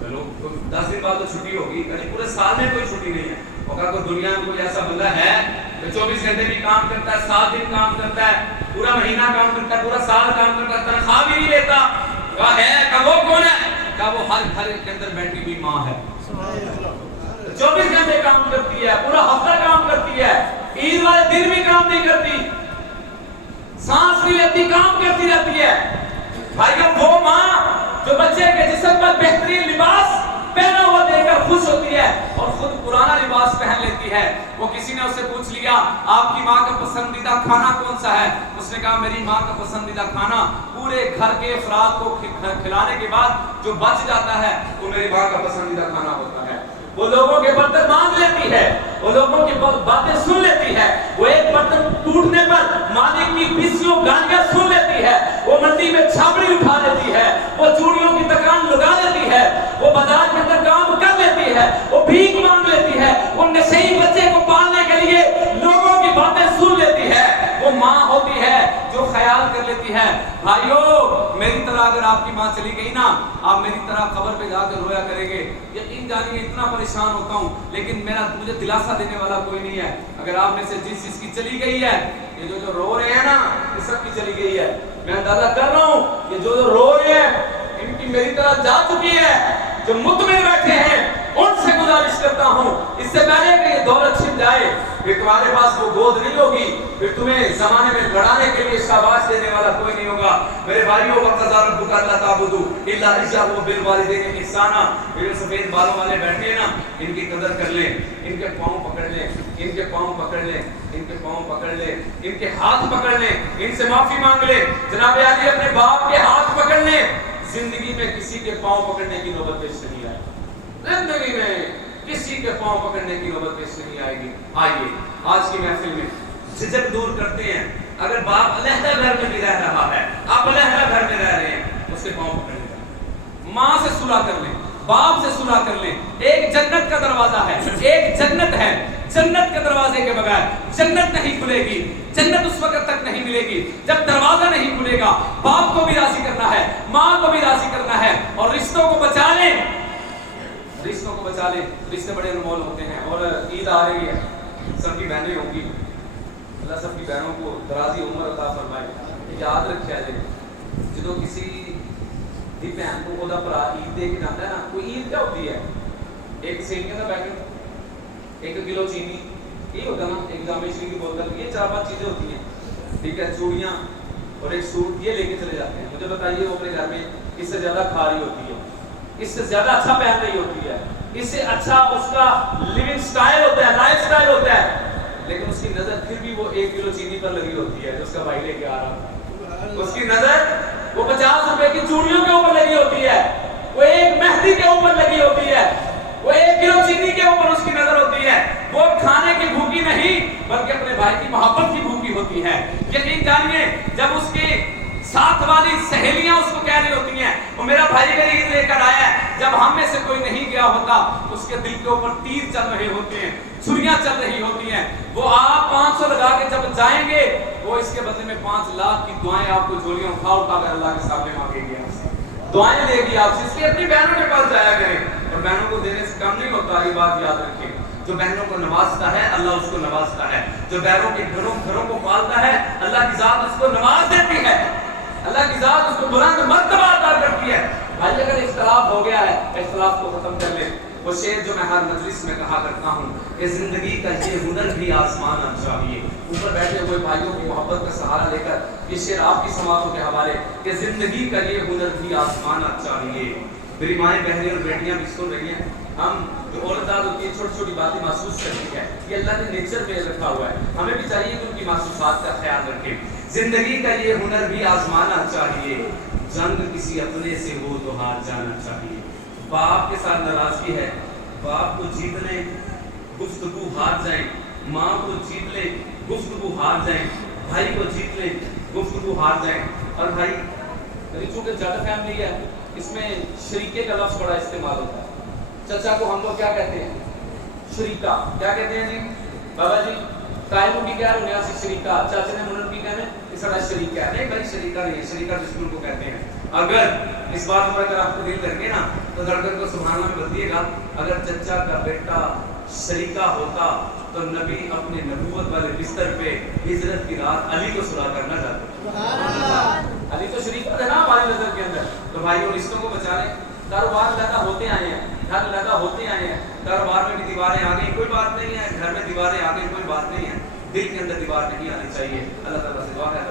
چلو 10 دن بعد تو چھٹی ہوگی, پورے سال میں کوئی چھٹی نہیں ہے. اگر کوئی دنیا میں کوئی ایسا بندہ ہے جو 24 گھنٹے بھی کام کرتا ہے, 7 دن کام کرتا ہے, پورا مہینہ کام کرتا ہے, پورا سال کام کرتا ہے, تنخواہ بھی نہیں لیتا, کہا ہے کہ وہ کون ہے؟ کہا وہ ہر گھر کے اندر بیٹھی ہوئی ماں ہے. 24 گھنٹے کام کرتی ہے, پورا ہفتہ کام کرتی ہے, عید والے دن بھی کام نہیں کرتی, سانس نہیں لیتی, کام کرتی رہتی ہے. بھائیو وہ ماں جو بچے کے جسم پر بہترین لباس پہنا ہوا دیکھ کر خوش ہوتی ہے اور خود پرانا لباس پہن لیتی ہے. وہ کسی نے اسے پوچھ لیا آپ کی ماں کا پسندیدہ کھانا کون سا ہے؟ اس نے کہا میری ماں کا پسندیدہ کھانا پورے گھر کے افراد کو کھلانے کے بعد جو بچ جاتا ہے وہ میری ماں کا پسندیدہ کھانا ہوتا ہے. وہ لوگوں کے برتن مانگ لیتی ہے, وہ لوگوں کی باتیں سن لیتی ہے, وہ ایک برتن ٹوٹنے پر مالک کی بیسیوں گالیاں سن لیتی ہے, وہ منڈی میں چھاپڑی اٹھا لیتی ہے, وہ چوڑیوں کی دکان لگا لیتی ہے, وہ بازار کے اندر کام کر لیتی ہے, وہ بھیک مانگ لیتی ہے, وہ نشئی بچے کو پالنے کے لیے لوگوں کی باتیں سن لیتی ہے. وہ ماں ہوتی ہے جو خیال کر لیتی ہے. بھائیو میری طرح اگر آپ کی ماں چلی گئی نا, آپ میری طرح قبر پہ جا کر رویا کریں گے. یقین جانیے اتنا پریشان ہوتا ہوں لیکن مجھے دلاسا دینے والا کوئی نہیں ہے. اگر آپ میں سے جس کی چلی گئی ہے, یہ جو رو رہے ہیں نا, یہ سب کی چلی گئی ہے. میں اندازہ کر رہا ہوں یہ جو رو رہے ہیں ان کی میری طرح جا چکی ہے. جو مطمئن بیٹھے ہیں ان سے گزارش کرتا ہوں اس سے پہلے کہ یہ دولت چھن جائے, پھر تمہارے پاس وہ گود نہیں ہوگی, پھر تمہیں زمانے میں لڑانے کے لیے شاباش دینے والا کوئی نہیں ہوگا. میرے بھائیوں وقضى ربك الا تعبدوا الا اياه وبالوالدين احسانا. یہ سفید بالوں والے بیٹھے ہیں نا, ان کی قدر کر لیں, ان کے پاؤں پکڑ لیں, ان کے پاؤں پکڑ لیں, ان کے پاؤں پکڑ لیں, ان کے ہاتھ پکڑ لیں, ان سے معافی مانگ لیں. جناب علی اپنے باپ کے ہاتھ پکڑ لیں. زندگی میں کسی کے پاؤں پکڑنے کی نوبت پیش نہیں آئے, زندگی میں کسی کے پاؤں پکڑنے کی نوبت پیش نہیں آئے گی. آئیے آج کی محفل میں جھجک دور کرتے ہیں. اگر باپ علیحدہ گھر میں بھی رہ رہا ہے, آپ علیحدہ گھر میں رہ رہے ہیں, اس کے پاؤں پکڑ لیں, ماں سے صلح کر لیں, باپ سے صلح کر لیں. ایک جنت کا دروازہ ہے, ایک جنت ہے, جنت کے دروازے کے بغیر جنت نہیں کھلے گی. جنت اس وقت تک نہیں ملے گی جب دروازہ نہیں کھلے گا. باپ کو بھی راضی کرنا ہے, ماں کو بھی راضی کرنا ہے, اور رشتوں کو بچا لیں, رشتوں کو بچا لیں. رشتے بڑے انمول ہوتے ہیں. اور عید آ رہی ہے, سب کی بہنیں ہوں گی, اللہ سب کی بہنوں کو درازی عمر عطا فرمائے. یاد رکھیا جائے جدو کسی دی بہن کو اودا بھرا عید دے کے جاتا ہے نا, کوئی عید کیا ہوتی ہے؟ ایک سیویاں کا پیکٹ, 1 کلو چینی, یہ ہوتا نا, ایک جامع شریف کی بوتل, یہ 4-5 چیزیں ہوتی ہیں, ٹھیک ہے, چوڑیاں اور ایک سوٹ, یہ لے کے چلے جاتے ہیں. مجھے بتائیے وہ اپنے گھر میں اس سے زیادہ کھا رہی ہوتی ہے, اس سے زیادہ اچھا پہن رہی ہوتی ہے, اس سے اچھا اس کا لیونگ سٹائل ہوتا ہے, لائف سٹائل ہوتا ہے, لیکن اس کی نظر پھر بھی وہ 1 کلو چینی پر لگی ہوتی ہے جو اس کا بھائی لے کے آ رہا تھا. اس کی نظر وہ 50 روپے کی چوڑیوں کے اوپر لگی ہوتی ہے, وہ ایک مہندی کے اوپر لگی ہوتی ہے, وہ 1 کلو چینی کے اوپر اس کی نظر ہوتی ہے. وہ کھانے کی بھوکی نہیں بلکہ اپنے بھائی کی محبت کی بھوکی ہوتی ہے. یقین جانیے جب اس کی ساتھ والی سہیلیاں اس کو کہہ رہی ہوتی ہیں وہ میرا بھائی میری عید لے کر آیا ہے, جب ہم میں سے کوئی نہیں گیا ہوتا اس کے دل کے اوپر تیر چل رہے ہوتے ہیں, چھریاں چل رہی ہوتی ہیں. وہ آپ 500 لگا کے جب جائیں گے وہ اس کے بدلے میں 5 لاکھ کی دعائیں آپ کو جھولیاں اٹھا اٹھا کر اللہ کے سامنے مانگے گی, آپ سے دعائیں لے گی آپ سے. اس لیے اپنی بہنوں کے پاس جایا کریں, اور بہنوں کو دینے سے کم نہیں ہوتا. یہ بات یاد رکھیں, جو بہنوں کو نوازتا ہے اللہ اس کو نوازتا ہے, جو بہنوں کے گھروں کو پالتا ہے اللہ کی ذات اس کو نواز دیتی ہے, اللہ کی ذات اس کو بلند مرتبہ عطا کرتی ہے. بھائی اگر اختلاف ہو گیا ہے, اختلاف کو ختم کر لیں. وہ شعر جو میں ہر مجلس میں کہا کرتا ہوں کہ زندگی کا یہ ہنر بھی آسمانا چاہیے. اوپر بیٹھے ہوئے بھائیوں کی محبت کا سہارا لے کر یہ شعر آپ کی سماعتوں کے حوالے کہ زندگی کا یہ ہنر بھی آسمانا چاہیے. میری مائیں بہنیں اور بیٹیاں بھی سن رہی ہیں, ہم جو اولاد ہوتی ہے چھوٹی چھوٹی باتیں محسوس کرتی ہے, یہ اللہ نے نیچر میں رکھا ہوا ہے, ہمیں بھی چاہیے کہ ان کی محسوسات کا خیال رکھیں. زندگی کا یہ ہنر بھی آزمانا چاہیے, جنگ کسی اپنے سے ہو تو ہار جانا چاہیے. باپ کے ساتھ ناراضگی ہے, باپ کو جیتنے گفتگو ہار جائیں، ماں کو جیت لیں گفتگو ہار جائیں، بھائی کو جیت لیں گفتگو ہار جائیں. اور بھائی چونکہ جوائنٹ فیملی ہے اس میں شریکے کا لفظ بڑا استعمال ہوتا ہے. چچا کو ہم لوگ کیا کہتے ہیں؟ شریکا. کیا کہتے ہیں جی؟ بابا جی قائموں کی کیا رونیا سی شریکا، چاچے نے منن کی کہنے اس طرح شریکا ہے. نہیں بھائی شریکا نہیں ہے، شریکا دشمن کو کہتے ہیں. اگر اس بات پر اگر آپ کو دل کریں گے نا تو دھڑکن کو سبحان اللہ میں بدلیے گا. اگر چچا کا بیٹا شریکا ہوتا تو نبی اپنے نبوت والے بستر پہ ہجرت کی رات علی کو سلا کرنا چاہتے. علی تو شریک ہے نا ہماری نظر کے اندر. تو بھائی وہ رشتوں کو بچا لیں. کاروبار لگا ہوتے آئے ہیں، گھر لگا ہوتے آئے ہیں، کاروبار میں بھی دیواریں آ گئی کوئی بات نہیں ہے، گھر میں دیواریں آ گئی کوئی بات نہیں ہے، دل کے اندر دیوار نہیں آنی چاہیے. اللہ تعالیٰ سے دعا ہے